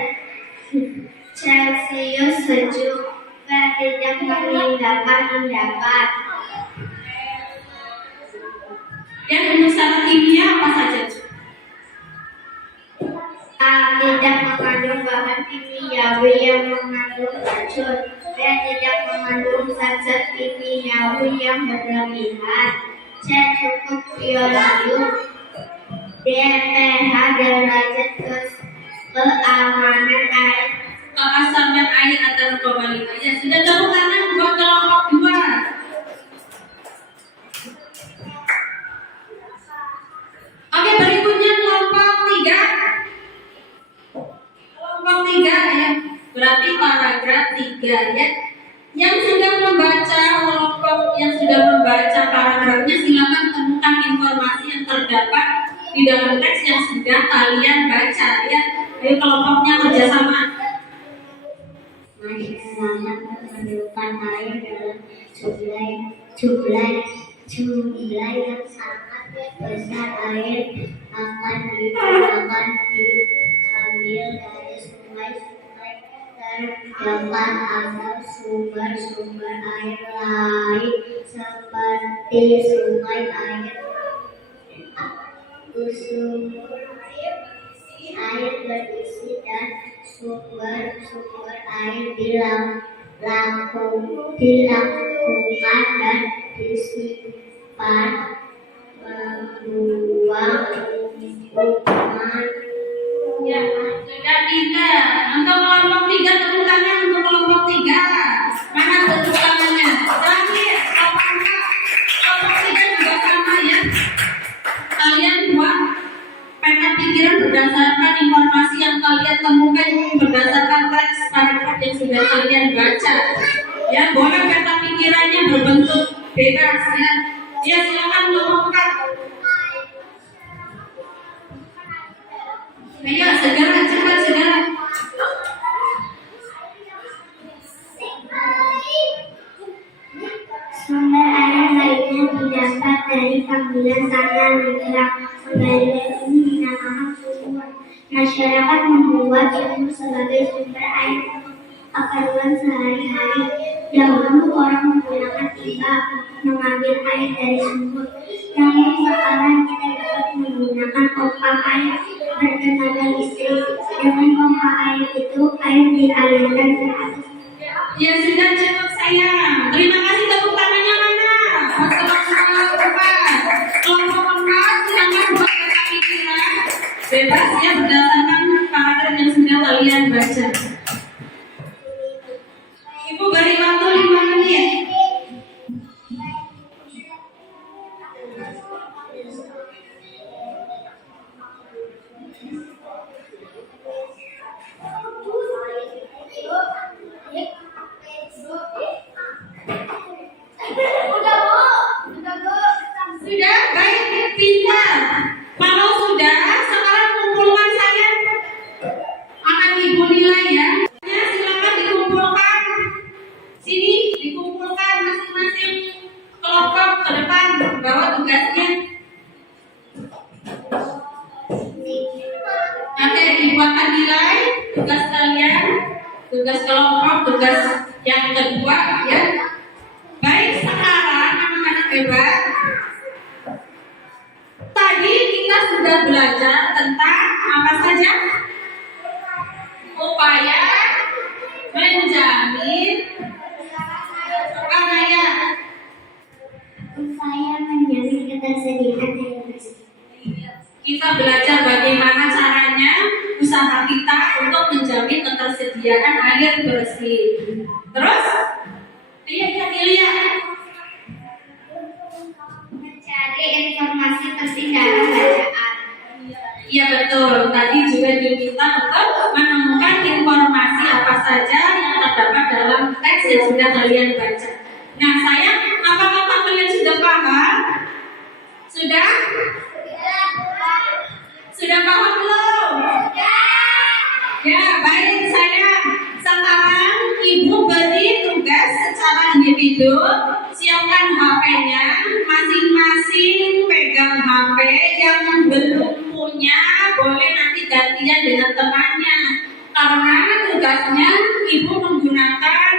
Celcius sejuk. B. Tidak meninggalkan endapan. Yang untuk syarat kimia apa saja? A. Tidak mengandung bahan kimiawi yang mengandung racun. B. Tidak mengandung zat-zat kimiawi yang berlebihan. C. Cukup ionium. D. pH derajat keamanan air. Keasaman air antara 0,5. Ya, sudah tepuk tangan buat kelompok 2. Oke, berikutnya kelompok 3. Kelompok 3 ya. Berarti paragraf 3 ya. Yang sudah membaca paragrafnya silakan temukan informasi yang terdapat di dalam teks yang sudah kalian baca ya. Ayo kelompoknya kerjasama. Masyarakat memerlukan air dalam jumlah yang sangat besar. Air akan digunakan diambil dari sungai-sungai terdekat atau sumber-sumber air lain seperti sungai, air berisi, dan sumber-sumber air di lingkungan dan di membuang hukuman. Ya, sudah 3. Untuk kelompok 3 tepuk tangan untuk kelompok 3. Mana tepuk tangannya? Terakhir, kelompok 3 juga sama ya. Kalian buat peta pikiran berdasarkan informasi yang kalian temukan berdasarkan teks paragraf yang sudah kalian baca. Ya, boleh peta pikirannya berbentuk bebas ya. Ya, silakan nomor 4. Ayo segera, cepat segera. Sumber air lainnya didapat dari panggilan tanah liat. Penggalian ini dinamakan sumur. Masyarakat membuat sumur sebagai sumber air untuk keperluan sehari-hari. Dahulu orang menggunakan timba mengambil air dari sumur. Namun sekarang kita dapat menggunakan pompa air bertenaga listrik. Dengan pompa air itu air dialirkan ke atas. Ya sudah cukup sayang. Terima kasih, tepuk tangannya mana? Kelompok 4 silakan buat peta pikiran bebas ya berdasarkan paragraf yang sudah kalian baca. Ibu beri waktu 5 menit. Sudah, baik, pintar. Kalau sudah, sekarang kumpulkan saya. Akan ibu nilai ya. Ya, silakan dikumpulkan. Sini, dikumpulkan masing-masing kelompok ke depan. Bawa tugasnya. Oke, ibu akan nilai tugas kalian. Tugas kelompok, tugas yang kedua ya. Baik, sekarang anak-anak hebat. Tadi kita sudah belajar tentang apa saja? Upaya menjamin karya. Upaya menjamin ketersediaan air bersih. Kita belajar bagaimana caranya usaha kita untuk menjamin ketersediaan air bersih. Terus, lihat. Mencari informasi penting dalam bacaan. Iya betul. Tadi juga diminta untuk menemukan informasi apa saja yang terdapat dalam teks yang sudah kalian baca. Nah, sayang, apakah kalian sudah paham? Sudah? Sudah paham belum? Ya, baik sayang. Sekarang ibu beri tugas secara individu. Siapkan HP-nya, masing-masing pegang HP. Yang belum punya boleh nanti gantian dengan temannya. Karena tugasnya ibu menggunakan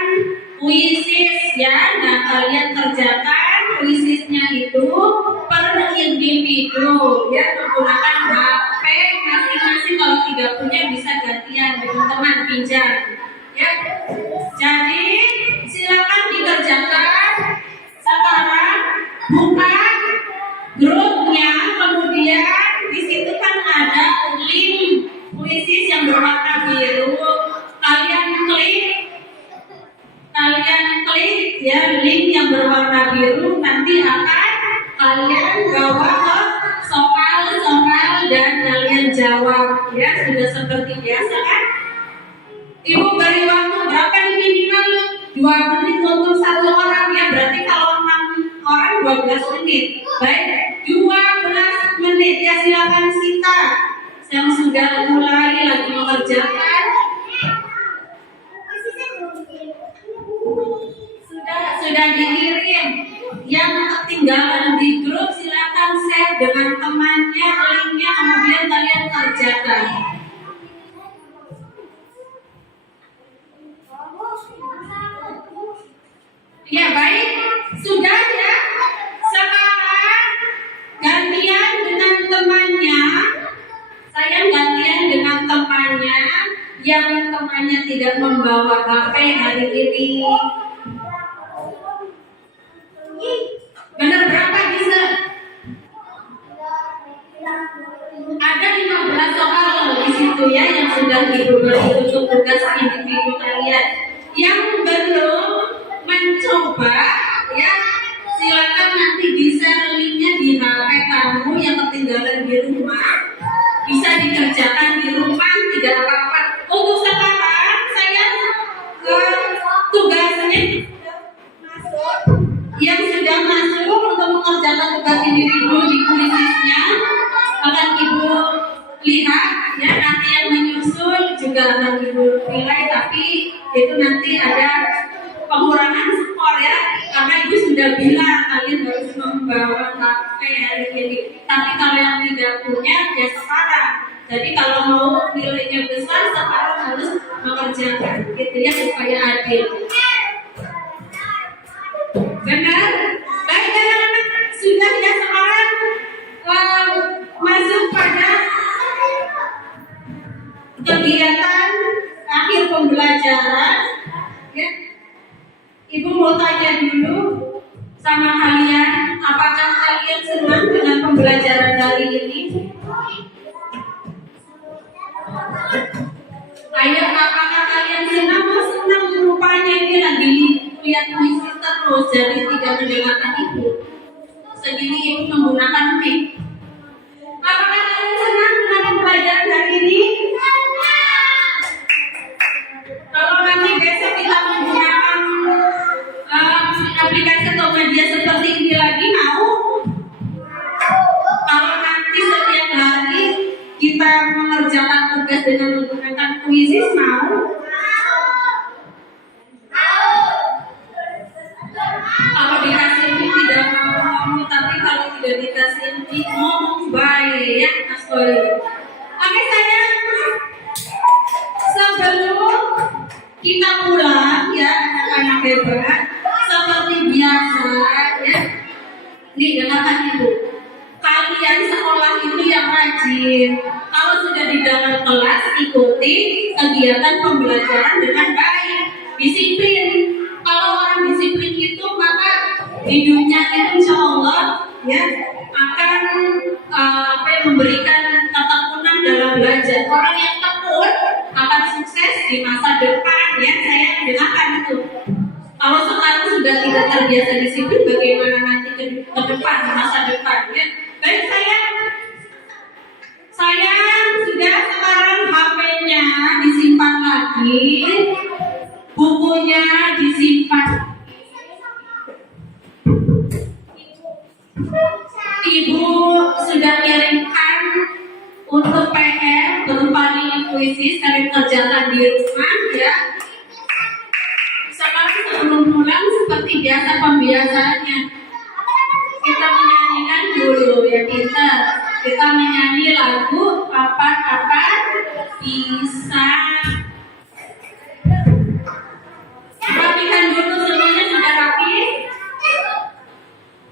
puisis ya. Nah, kalian kerjakan puisisnya itu per individu ya, menggunakan HP masing-masing. Kalau tidak punya bisa gantian dengan teman pinjam ya. Jadi silakan dikerjakan. Sekarang buka grupnya, kemudian di situ kan ada link puisis yang berwarna biru. Kalian klik ya link yang berwarna biru, nanti akan kalian bawa ke soal dan kalian jawab ya. Sudah seperti biasa kan? Ibu beri waktu berapa nih minimal? 2 menit untuk 1 orang ya. Berarti kalau 6 orang 12 menit. Baik, 12 menit ya. Silakan Sita yang sudah mulai lagi mengerjakan. Sudah dikirim. Yang ketinggalan di grup silakan share dengan temannya linknya, kemudian kalian kerjakan. Ya baik, sudah ya. Sekarang gantian dengan temannya. Saya gantian dengan temannya yang temannya tidak membawa HP hari ini. Benar berapa bisa? Ada 15 soal di situ ya yang sudah diberi untuk tugas individu kalian. Yang belum mencoba ya silakan nanti di-share linknya di HP kamu yang ketinggalan di rumah. Bisa dikerjakan di rumah, tidak apa-apa. Untuk sekarang saya tugasnya yang sudah masuk untuk mengerjakan tugas individu di kuisisnya akan Ibu lihat ya, nanti yang menyusul juga akan Ibu nilai, tapi itu nanti ada pengurangan skor ya, karena Ibu sudah bilang kalian harus membawa HP hari ini. Tapi kalau yang tidak punya ya sekarang. Jadi kalau mau nilainya besar sekarang harus mengerjakan, gitu ya supaya adil. Benar? Baik anak-anak, sudah ya sekarang masuk pada kegiatan akhir pembelajaran ya. Ibu mau tanya dulu sama kalian, apakah kalian senang dengan pembelajaran hari ini? Ayo, apakah kalian senang? Oh, senang, rupanya ini lagi lihat puisi terus, jadi tidak mendengarkan Ibu. Segini Ibu menggunakan mic. Apakah kalian senang dengan pembelajaran hari ini? Kalau nanti besok kita menggunakan aplikasi atau media seperti ini lagi, mau? Kalau nanti setiap hari kita mengerjakan tugas dengan menggunakan kuisis, mau? Kalau dikasih link tidak mau, tapi kalau tidak dikasih link ngomong baik ya, Mas Koli. Oke sayang, sebelum kita pulang ya anak-anak hebat, seperti biasa ya. Nih dengarkan Ibu, kalian sekolah itu yang rajin. Kalau sudah di dalam kelas, ikuti kegiatan pembelajaran dengan baik, disiplin. Kalau orang disiplin itu maka hidupnya itu insya Allah ya akan memberikan ketekunan dalam belajar. Orang yang tekun akan sukses di masa depan ya. Saya dengarkan itu. Kalau sekarang sudah tidak terbiasa disiplin, bagaimana nanti ke depan, masa depan ya. Baik sayang sudah sekarang HP-nya disimpan lagi, bukunya disimpan. Ibu sudah kirimkan untuk PR berupa link kuisis, kalian kerjakan di rumah ya. Sekarang sebelum pulang seperti biasa pembiasaannya, kita menyanyikan dulu ya kita menyanyi lagu kapan-kapan bisa. Rapikan dulu semuanya, sudah rapi.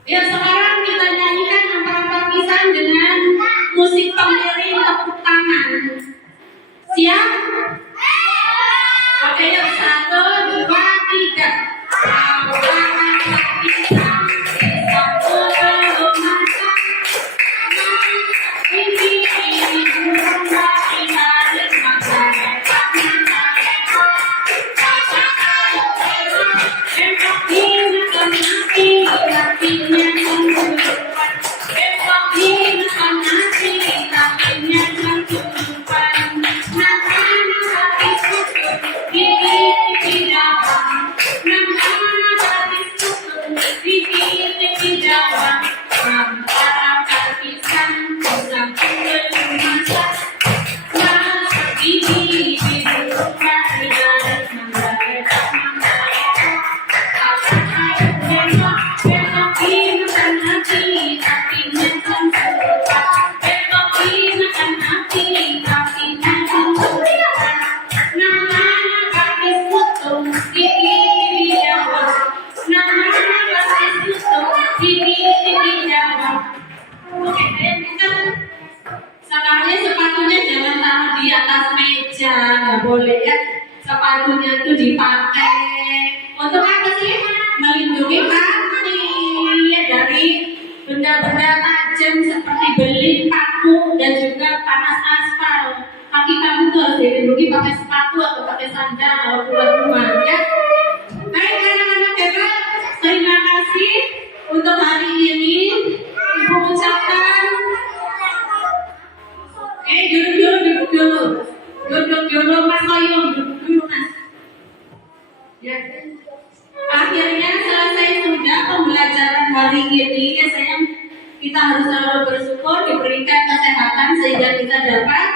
Ya sekarang kita nyanyikan apa-apa pisang dengan musik pengiring tepuk tangan. Siap? Oke, yuk 1, 2, 3. Apa-apa pisang satu belum masak. Ini rumah kita masak. Sepatunya jangan taruh di atas meja, nggak boleh ya. Sepatunya itu dipakai untuk apa sih? Melindungi kaki ya dari benda-benda tajam seperti beling, paku kaku dan juga panas aspal. Kaki kamu tuh harus dilindungi pakai sepatu atau pakai sandal kalau keluar rumah ya. Baik anak-anak hebat, terima kasih untuk hari ini. Ibu ucapkan, duduk dulu Mas Toyong, duduk dulu Mas. Ya. Akhirnya selesai sudah pembelajaran hari ini ya sayang. Kita harus selalu bersyukur diberikan kesehatan sehingga kita dapat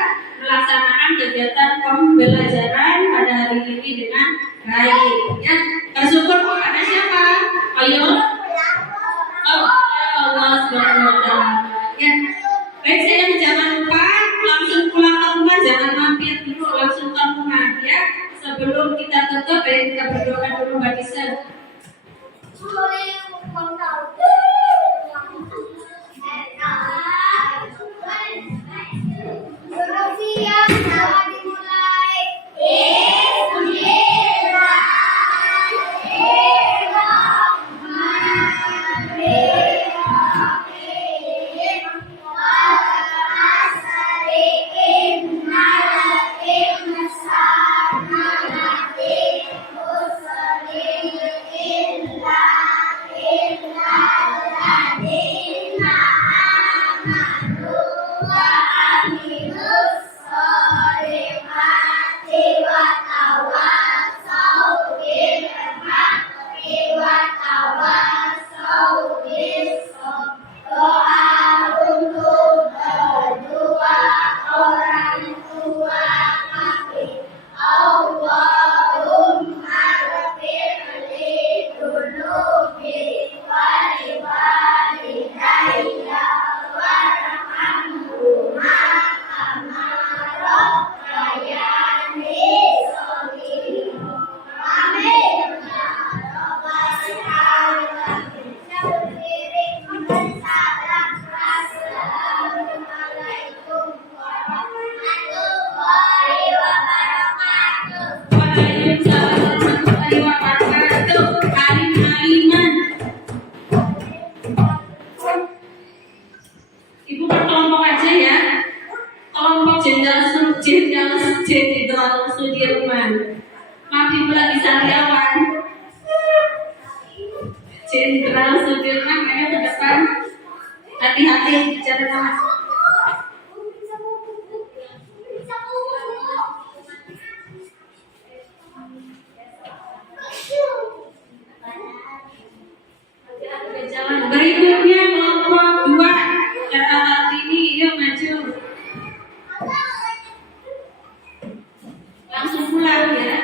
melaksanakan kegiatan pembelajaran pada hari ini dengan baik. Ya, bersyukur kepada siapa? Ayo. Oh, Allah Subhanahu wa Ta'ala. Ya. Baik sayang, jangan lupa langsung pulang ke rumah, jangan mampir dulu, langsung ke rumah ya. Sebelum kita tutup, kita berdoa dulu Mbak Disa. Ibu berkelompok aja ya. Kelompok Jenderal Sudirman. Maaf ibu lagi sariawan. Jenderal Sudirman, ayo ke depan. Hati-hati bicara Mas. Berikutnya kelompok 2 Kartini, yuk maju. Langsung pulang ya.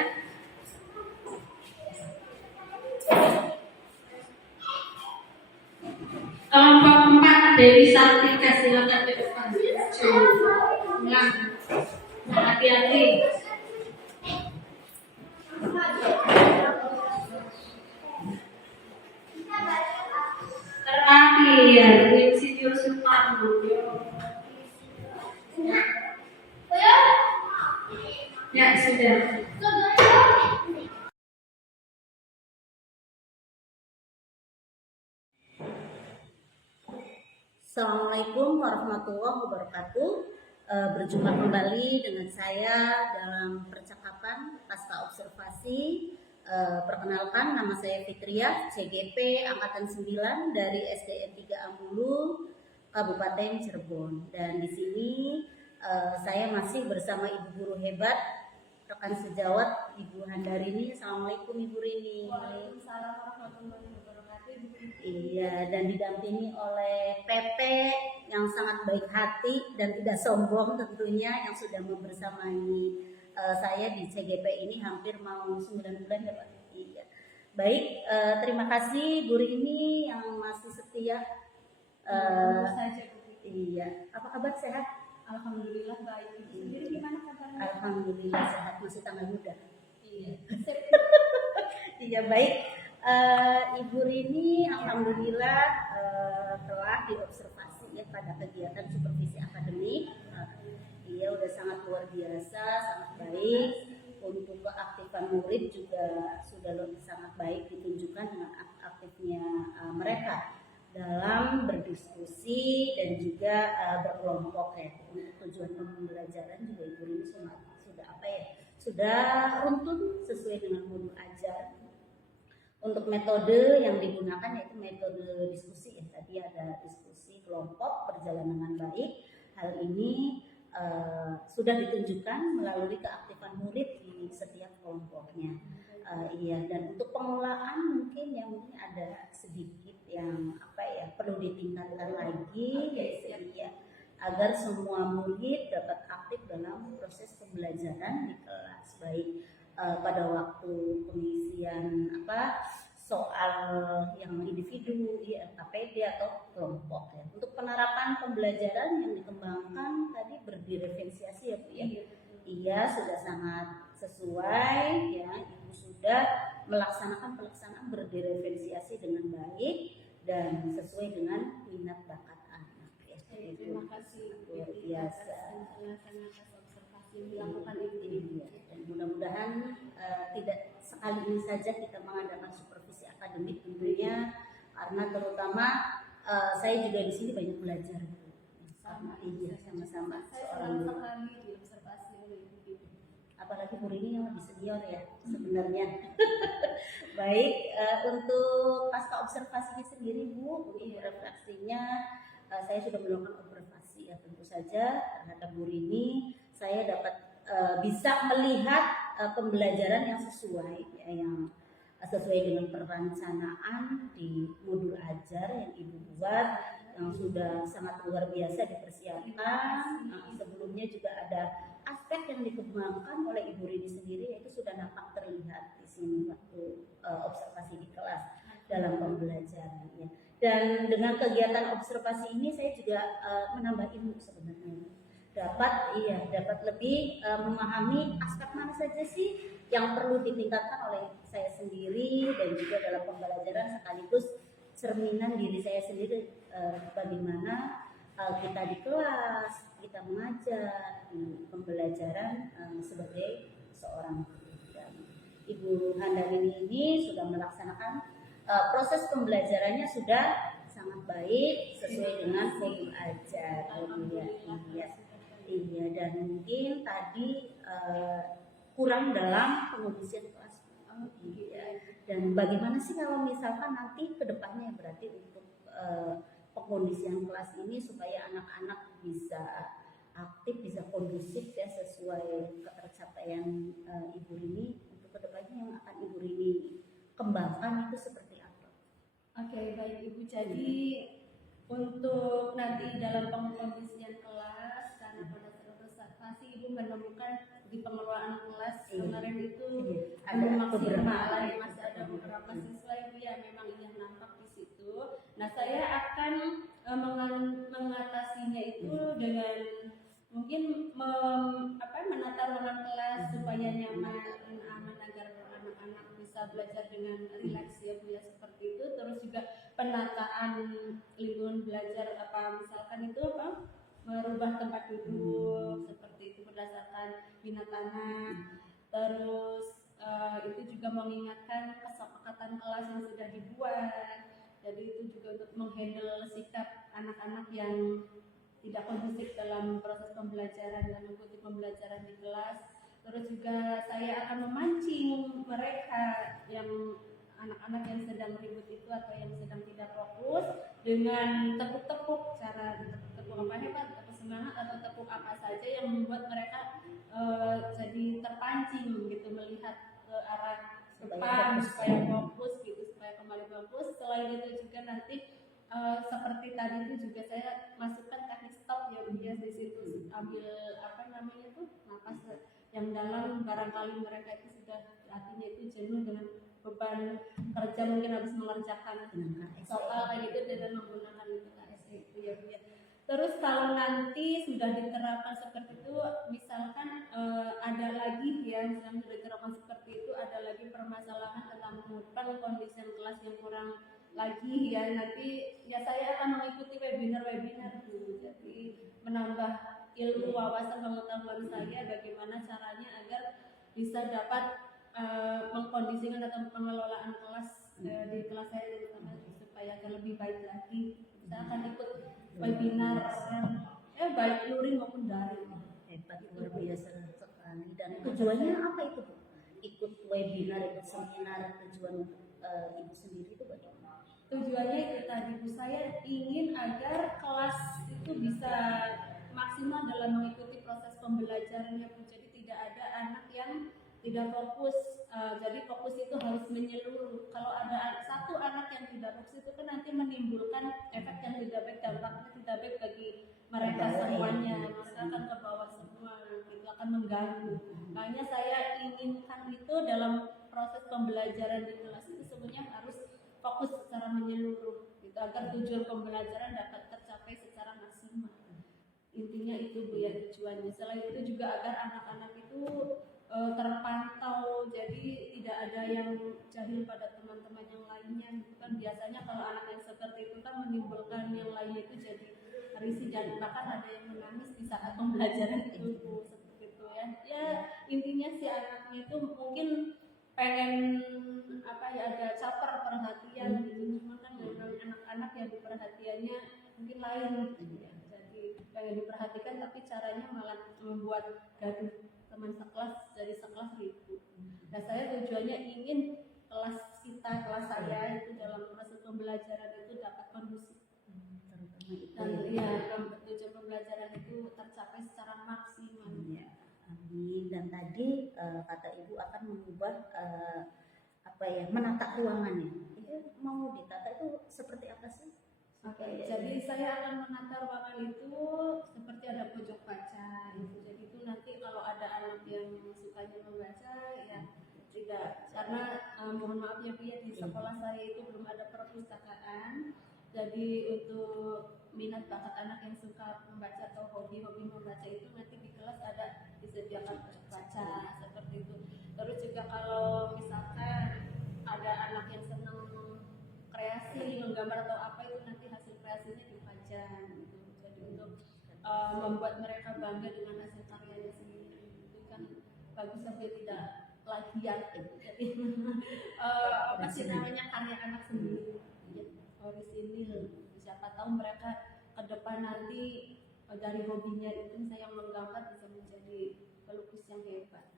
Kelompok 4 Dewi Sartika, silakan ke depan. Pulang. Hati-hati. Terakhir, Insinyur Suparno. Ya, sudah. Assalamualaikum warahmatullahi wabarakatuh. Berjumpa kembali dengan saya dalam percakapan pasca observasi. Perkenalkan, nama saya Fitriah, CGP Angkatan 9 dari SDN 3 Ambulu, Kabupaten Cirebon. Dan di sini saya masih bersama Ibu Guru hebat, rekan sejawat Ibu Handarini. Assalamualaikum Ibu Rini. Waalaikumsalam warahmatullahi wabarakatuh. Iya, dan didampingi oleh Pepe yang sangat baik hati dan tidak sombong tentunya, yang sudah membersamai saya di CGP ini hampir mau 9 bulan ya Pak. Iya. Baik, terima kasih Bu Rini yang masih setia. Saja Bu. Iya, apa kabar, sehat? Alhamdulillah baik. Ibu sendiri gimana kabarnya? Alhamdulillah sehat, masih tanggal muda. Iya. Iya, baik. Ibu Rini alhamdulillah telah diobservasi ya pada kegiatan supervisi akademik. Dia udah sangat luar biasa, sangat baik. Untuk keaktifan murid juga sudah sangat baik ditunjukkan dengan aktifnya mereka dalam berdiskusi dan juga berkelompok ya. Untuk tujuan pembelajaran juga Ibu Rini sudah runtun sesuai dengan modul ajar. Untuk metode yang digunakan yaitu metode diskusi ya. Tadi ada diskusi kelompok berjalan dengan baik. Hal ini sudah ditunjukkan melalui keaktifan murid di setiap kelompoknya. Iya, dan untuk pengelolaan mungkin ada sedikit yang perlu ditingkatkan lagi ya, agar semua murid dapat aktif dalam proses pembelajaran di kelas, baik pada waktu pengisian soal yang individu, ya, KPD atau kelompok ya. Untuk penerapan pembelajaran yang dikembangkan tadi berdiferensiasi ya Bu ya. Iya, sudah sangat sesuai ya. Ibu sudah melaksanakan pelaksanaan berdiferensiasi dengan baik dan sesuai dengan minat bakat anak ya. Terima kasih luar biasa. Observasi yang dilakukan ini. Dan mudah-mudahan tidak sekali ini saja kita mengadakan supervisi akademik tentunya, karena terutama saya juga di sini banyak belajar. Sama-sama seorang guru. Sekali diobservasi oleh Ibu. Apalagi Bu Rini yang lebih senior ya sebenarnya. Baik, untuk pasca observasinya sendiri Bu, untuk refleksinya saya sudah melakukan observasi ya, tentu saja terhadap Bu Rini saya dapat bisa melihat pembelajaran yang sesuai ya, yang sesuai dengan perencanaan di modul ajar yang Ibu buat, yang sudah sangat luar biasa dipersiapkan. Sebelumnya juga ada aspek yang dikembangkan oleh Ibu Rini sendiri, yaitu sudah nampak terlihat di sini waktu observasi di kelas dalam pembelajaran ya. Dan dengan kegiatan observasi ini saya juga menambah ilmu sebenarnya. Dapat lebih memahami aspek mana saja sih yang perlu ditingkatkan oleh saya sendiri, dan juga dalam pembelajaran sekaligus cerminan diri saya sendiri, bagaimana kita di kelas, kita mengajar pembelajaran sebagai seorang guru. Dan Ibu Handayani ini sudah melaksanakan proses pembelajarannya sudah sangat baik sesuai dengan modul ajar. Iya, dan mungkin tadi kurang dalam pengondisian kelas. Iya. Dan bagaimana sih kalau misalkan nanti kedepannya berarti untuk pengondisian kelas ini supaya anak-anak bisa aktif, bisa kondusif ya sesuai ketercapaian Ibu Rini, untuk kedepannya yang akan Ibu Rini kembangkan itu seperti apa? Oke, baik Ibu. Jadi untuk nanti dalam pengkondisian kelas, karena pada saat observasi Ibu menemukan di pengelolaan kelas kemarin itu ada maksimal, masih ada beberapa siswa Ibu yang memang yang nampak di situ. Nah, saya akan mengatasinya itu dengan mungkin menata ruangan kelas supaya nyaman, aman, agar anak-anak bisa belajar dengan rileks ya Bu ya, seperti itu. Terus juga penataan lingkungan belajar, misalkan itu merubah tempat duduk seperti itu berdasarkan minat anak. Terus itu juga mengingatkan kesepakatan kelas yang sudah dibuat. Jadi itu juga untuk menghandle sikap anak-anak yang tidak kondusif dalam proses pembelajaran dan mengikuti pembelajaran di kelas. Terus juga saya akan memancing mereka yang anak-anak yang sedang ribut itu atau yang sedang tidak fokus dengan tepuk-tepuk, cara tepuk apa hebat, tepuk semangat atau tepuk apa saja yang membuat mereka jadi terpancing gitu, melihat ke arah depan supaya fokus gitu, supaya kembali fokus. Selain itu juga nanti seperti tadi itu juga saya masukkan teknik stop ya Bu ya, di situ ambil napas yang dalam, barangkali mereka itu sudah artinya itu jenuh dengan beban kerja, mungkin habis mengerjakan soal kayak gitu dengan menggunakan itu KSE itu ya Bu ya. Terus kalau nanti sudah diterapkan seperti itu, misalkan ada lagi ya, misalnya sudah diterapkan seperti itu, ada lagi permasalahan tentang kondisi kelas yang kurang lagi ya, nanti ya saya akan mengikuti webinar Bu. Jadi menambah ilmu, wawasan, pengetahuan saya bagaimana caranya agar bisa dapat mengkondisikan atau pengelolaan kelas di kelas saya, terutama supaya supaya agar lebih baik lagi. Saya akan ikut webinar baik luring maupun daring. Hebat, luar biasa sekali. Dan tujuannya apa itu, Bu? Ikut webinar, ikut seminar, tujuan Ibu sendiri itu bagaimana? Tujuannya itu tadi Bu, saya ingin agar kelas itu bisa maksimal dalam mengikuti proses pembelajarannya Bu. Jadi tidak ada anak yang tidak fokus. Jadi fokus itu harus menyeluruh. Kalau ada satu anak yang tidak fokus itu kan nanti menimbulkan efek yang tidak baik, dampaknya tidak baik bagi mereka semuanya. Maka akan ke bawah semua, itu akan mengganggu. Makanya saya inginkan itu dalam proses pembelajaran di kelas itu sebenarnya harus fokus secara menyeluruh, gitu, agar tujuan pembelajaran dapat tercapai secara maksimal. Intinya itu Bu ya tujuannya. Selain itu juga agar anak-anak itu terpantau, jadi tidak ada yang jahil pada teman-teman yang lainnya. Itu kan biasanya kalau anak yang seperti itu kan menimbulkan yang lainnya itu jadi risih, dan bahkan ada yang menangis di saat pembelajaran itu Bu, seperti itu ya. Ya intinya si anaknya itu mungkin pengen ada caper perhatian gitu, cuma kan memang anak-anak yang perhatiannya mungkin lain gitu ya. Jadi pengen diperhatikan tapi caranya malah membuat gaduh teman sekelas, dari sekelas ribut. Nah saya tujuannya ingin kelas saya itu dalam proses pembelajaran itu dapat kondusif, dan tujuan pembelajaran itu tercapai secara maksimal. Ya, amin. Dan tadi kata Ibu akan mengubah menata ruangannya. Itu mau ditata itu seperti apa sih? Oke, jadi saya akan menata ruangan itu seperti ada pojok baca gitu. Jadi itu nanti kalau ada anak yang sukanya membaca ya tidak, karena mohon maaf ya Bu ya, di sekolah saya itu belum ada perpustakaan. Jadi untuk minat bakat anak yang suka membaca atau hobi-hobi membaca itu nanti di kelas ada disediakan pojok baca seperti itu. Terus juga kalau misalkan ada anak yang senang kreasi, menggambar atau apa, itu nanti hasil kreasinya dipajang gitu. Jadi untuk membuat mereka bangga dengan hasil karyanya sendiri, itu kan bagus sampai tidak plagiat gitu. Jadi apa sih namanya, karya anak sendiri ya, orisinil. Siapa tahu mereka ke depan nanti dari hobinya itu saya menggambar bisa menjadi pelukis yang hebat.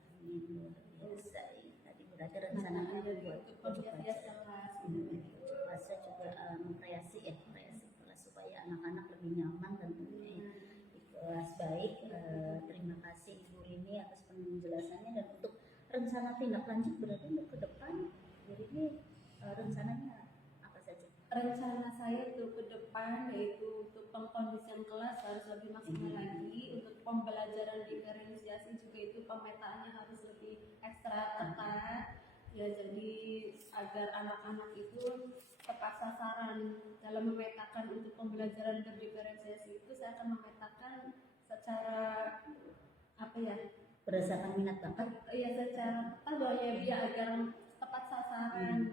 Biasa. Tadi berarti rencananya buat pojok baca. Saya juga mengkreasi kelas supaya anak-anak lebih nyaman tentunya di kelas. Baik, terima kasih Ibu Rini atas penjelasannya. Dan untuk rencana tindak lanjut berarti untuk ke depan, jadi ini rencananya apa saja? Rencana saya untuk ke depan yaitu untuk pengkondisian kelas harus lebih maksimal lagi. Untuk pembelajaran diferensiasi juga itu pemetaannya harus lebih ekstra ketat ya, jadi agar anak-anak itu tepat sasaran. Dalam memetakan untuk pembelajaran berdiferensiasi itu saya akan memetakan secara Berdasarkan minat bakat? Iya, secara bahwa ya agar tepat sasaran.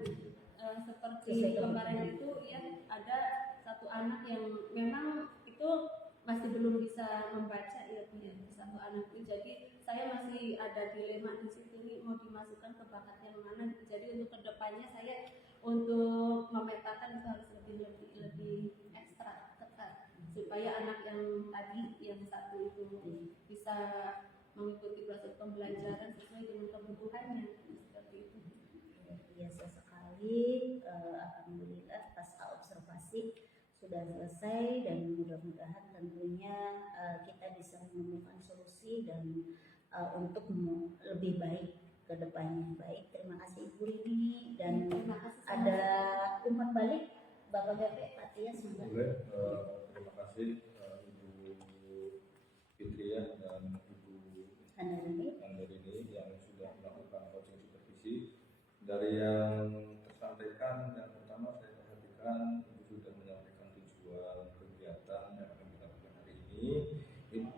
Seperti kemarin itu ya ada satu anak yang memang itu masih belum bisa membaca ya, satu anak itu. Jadi saya masih ada dilema di situ nih, mau dimasukkan ke bakat yang mana. Jadi untuk kedepannya saya untuk memetakan itu harus lebih ekstra ketat supaya anak yang tadi yang satu itu bisa mengikuti proses pembelajaran sesuai dengan kebutuhannya seperti itu. Biasa sekali. Alhamdulillah pasca observasi sudah selesai dan mudah-mudahan tentunya kita bisa menemukan solusi dan untuk lebih baik ke depannya. Baik, terima kasih Ibu Rini. Dan ada umpan balik Bapak Gape Pak Tias. Terima kasih Ibu Fitriah dan Ibu Handarini yang sudah melakukan coaching supervisi. Dari yang tersampaikan, yang pertama saya perhatikan Ibu sudah menyampaikan tujuan kegiatan yang akan kita lakukan hari ini. Itu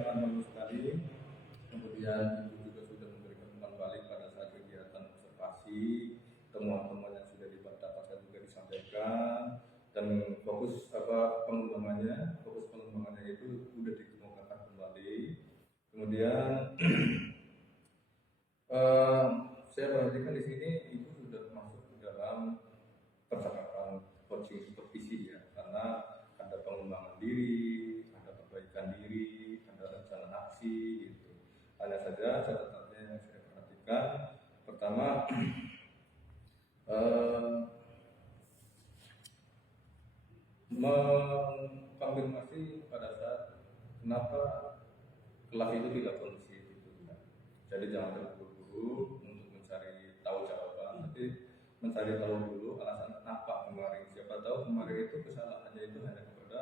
sangat bagus sekali. Kemudian Ibu juga sudah memberikan umpan balik pada saat kegiatan observasi, temuan-temuan yang sudah didapatkan juga disampaikan, dan fokus pengembangannya itu sudah dikemukakan kembali. Kemudian saya perhatikan di sini Ibu sudah masuk ke dalam pada saat kenapa kelas itu tidak kondusif gitu kan. Jadi jangan terburu-buru untuk mencari tahu jawaban, tapi mencari tahu dulu alasan kenapa kemarin. Siapa tahu kemarin itu kesalahannya itu hanya kepada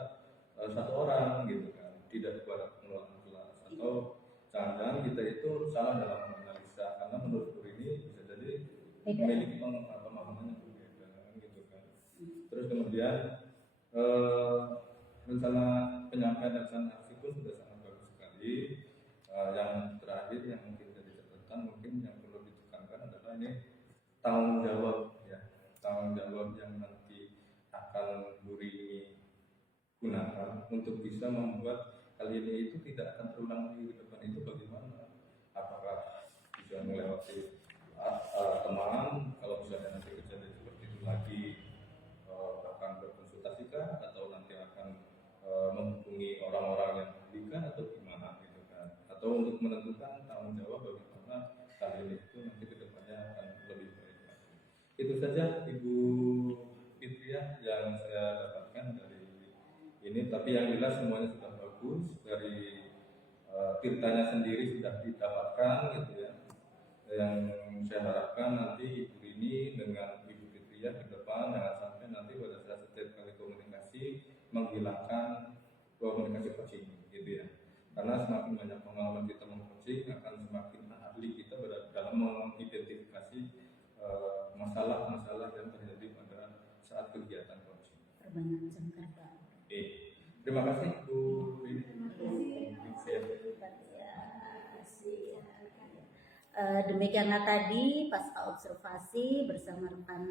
satu orang gitu kan, tidak kepada pengelola kelas, atau jangan-jangan kita itu salah dalam menganalisa, karena menurut guru ini bisa jadi memiliki pemahaman yang berbeda gitu kan. Terus kemudian rencana penyampaian dan rencana aksi pun sudah sangat bagus sekali. Yang terakhir yang mungkin jadi catatan, mungkin yang perlu ditekankan adalah ini tanggung jawab ya, tanggung jawab yang nanti akan guru ini gunakan untuk bisa membuat hal ini itu tidak akan terulang lagi ke depan. Itu bagaimana? Apakah bisa melewati teman, kalau misalnya nanti kejadian seperti itu lagi akan berkonsultasikah, atau nanti akan menghubungi orang-orang yang ahli atau gimana gitu kan, atau untuk menentukan tanggung jawab bagaimana hal ini itu nanti kedepannya akan lebih baik lagi. Itu saja Ibu Fitriah yang saya dapatkan dari ini, tapi yang jelas semuanya sudah bagus. Dari Tirtanya sendiri sudah didapatkan gitu ya. Yang saya harapkan nanti Ibu ini dengan Ibu Fitriah ke depan jangan sampai nanti pada saat setiap kali komunikasi menghilangkan komunikasi coaching gitu ya. Karena semakin banyak pengalaman kita meng-coaching, akan semakin ahli kita dalam mengidentifikasi masalah-masalah yang terjadi pada saat kegiatan coaching. Perbanyak Jakarta. Terima kasih Bu. Demikianlah tadi pasca observasi bersama rekan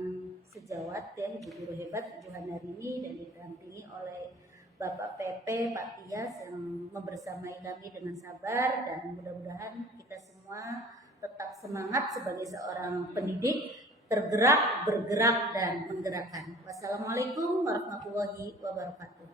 sejawat ya, Ibu Guru Hebat Ibu Handarini, dan didampingi oleh Bapak PP Pak Tias yang membersamai kami dengan sabar, dan mudah-mudahan kita semua tetap semangat sebagai seorang pendidik, tergerak, bergerak, dan menggerakkan. Wassalamualaikum warahmatullahi wabarakatuh.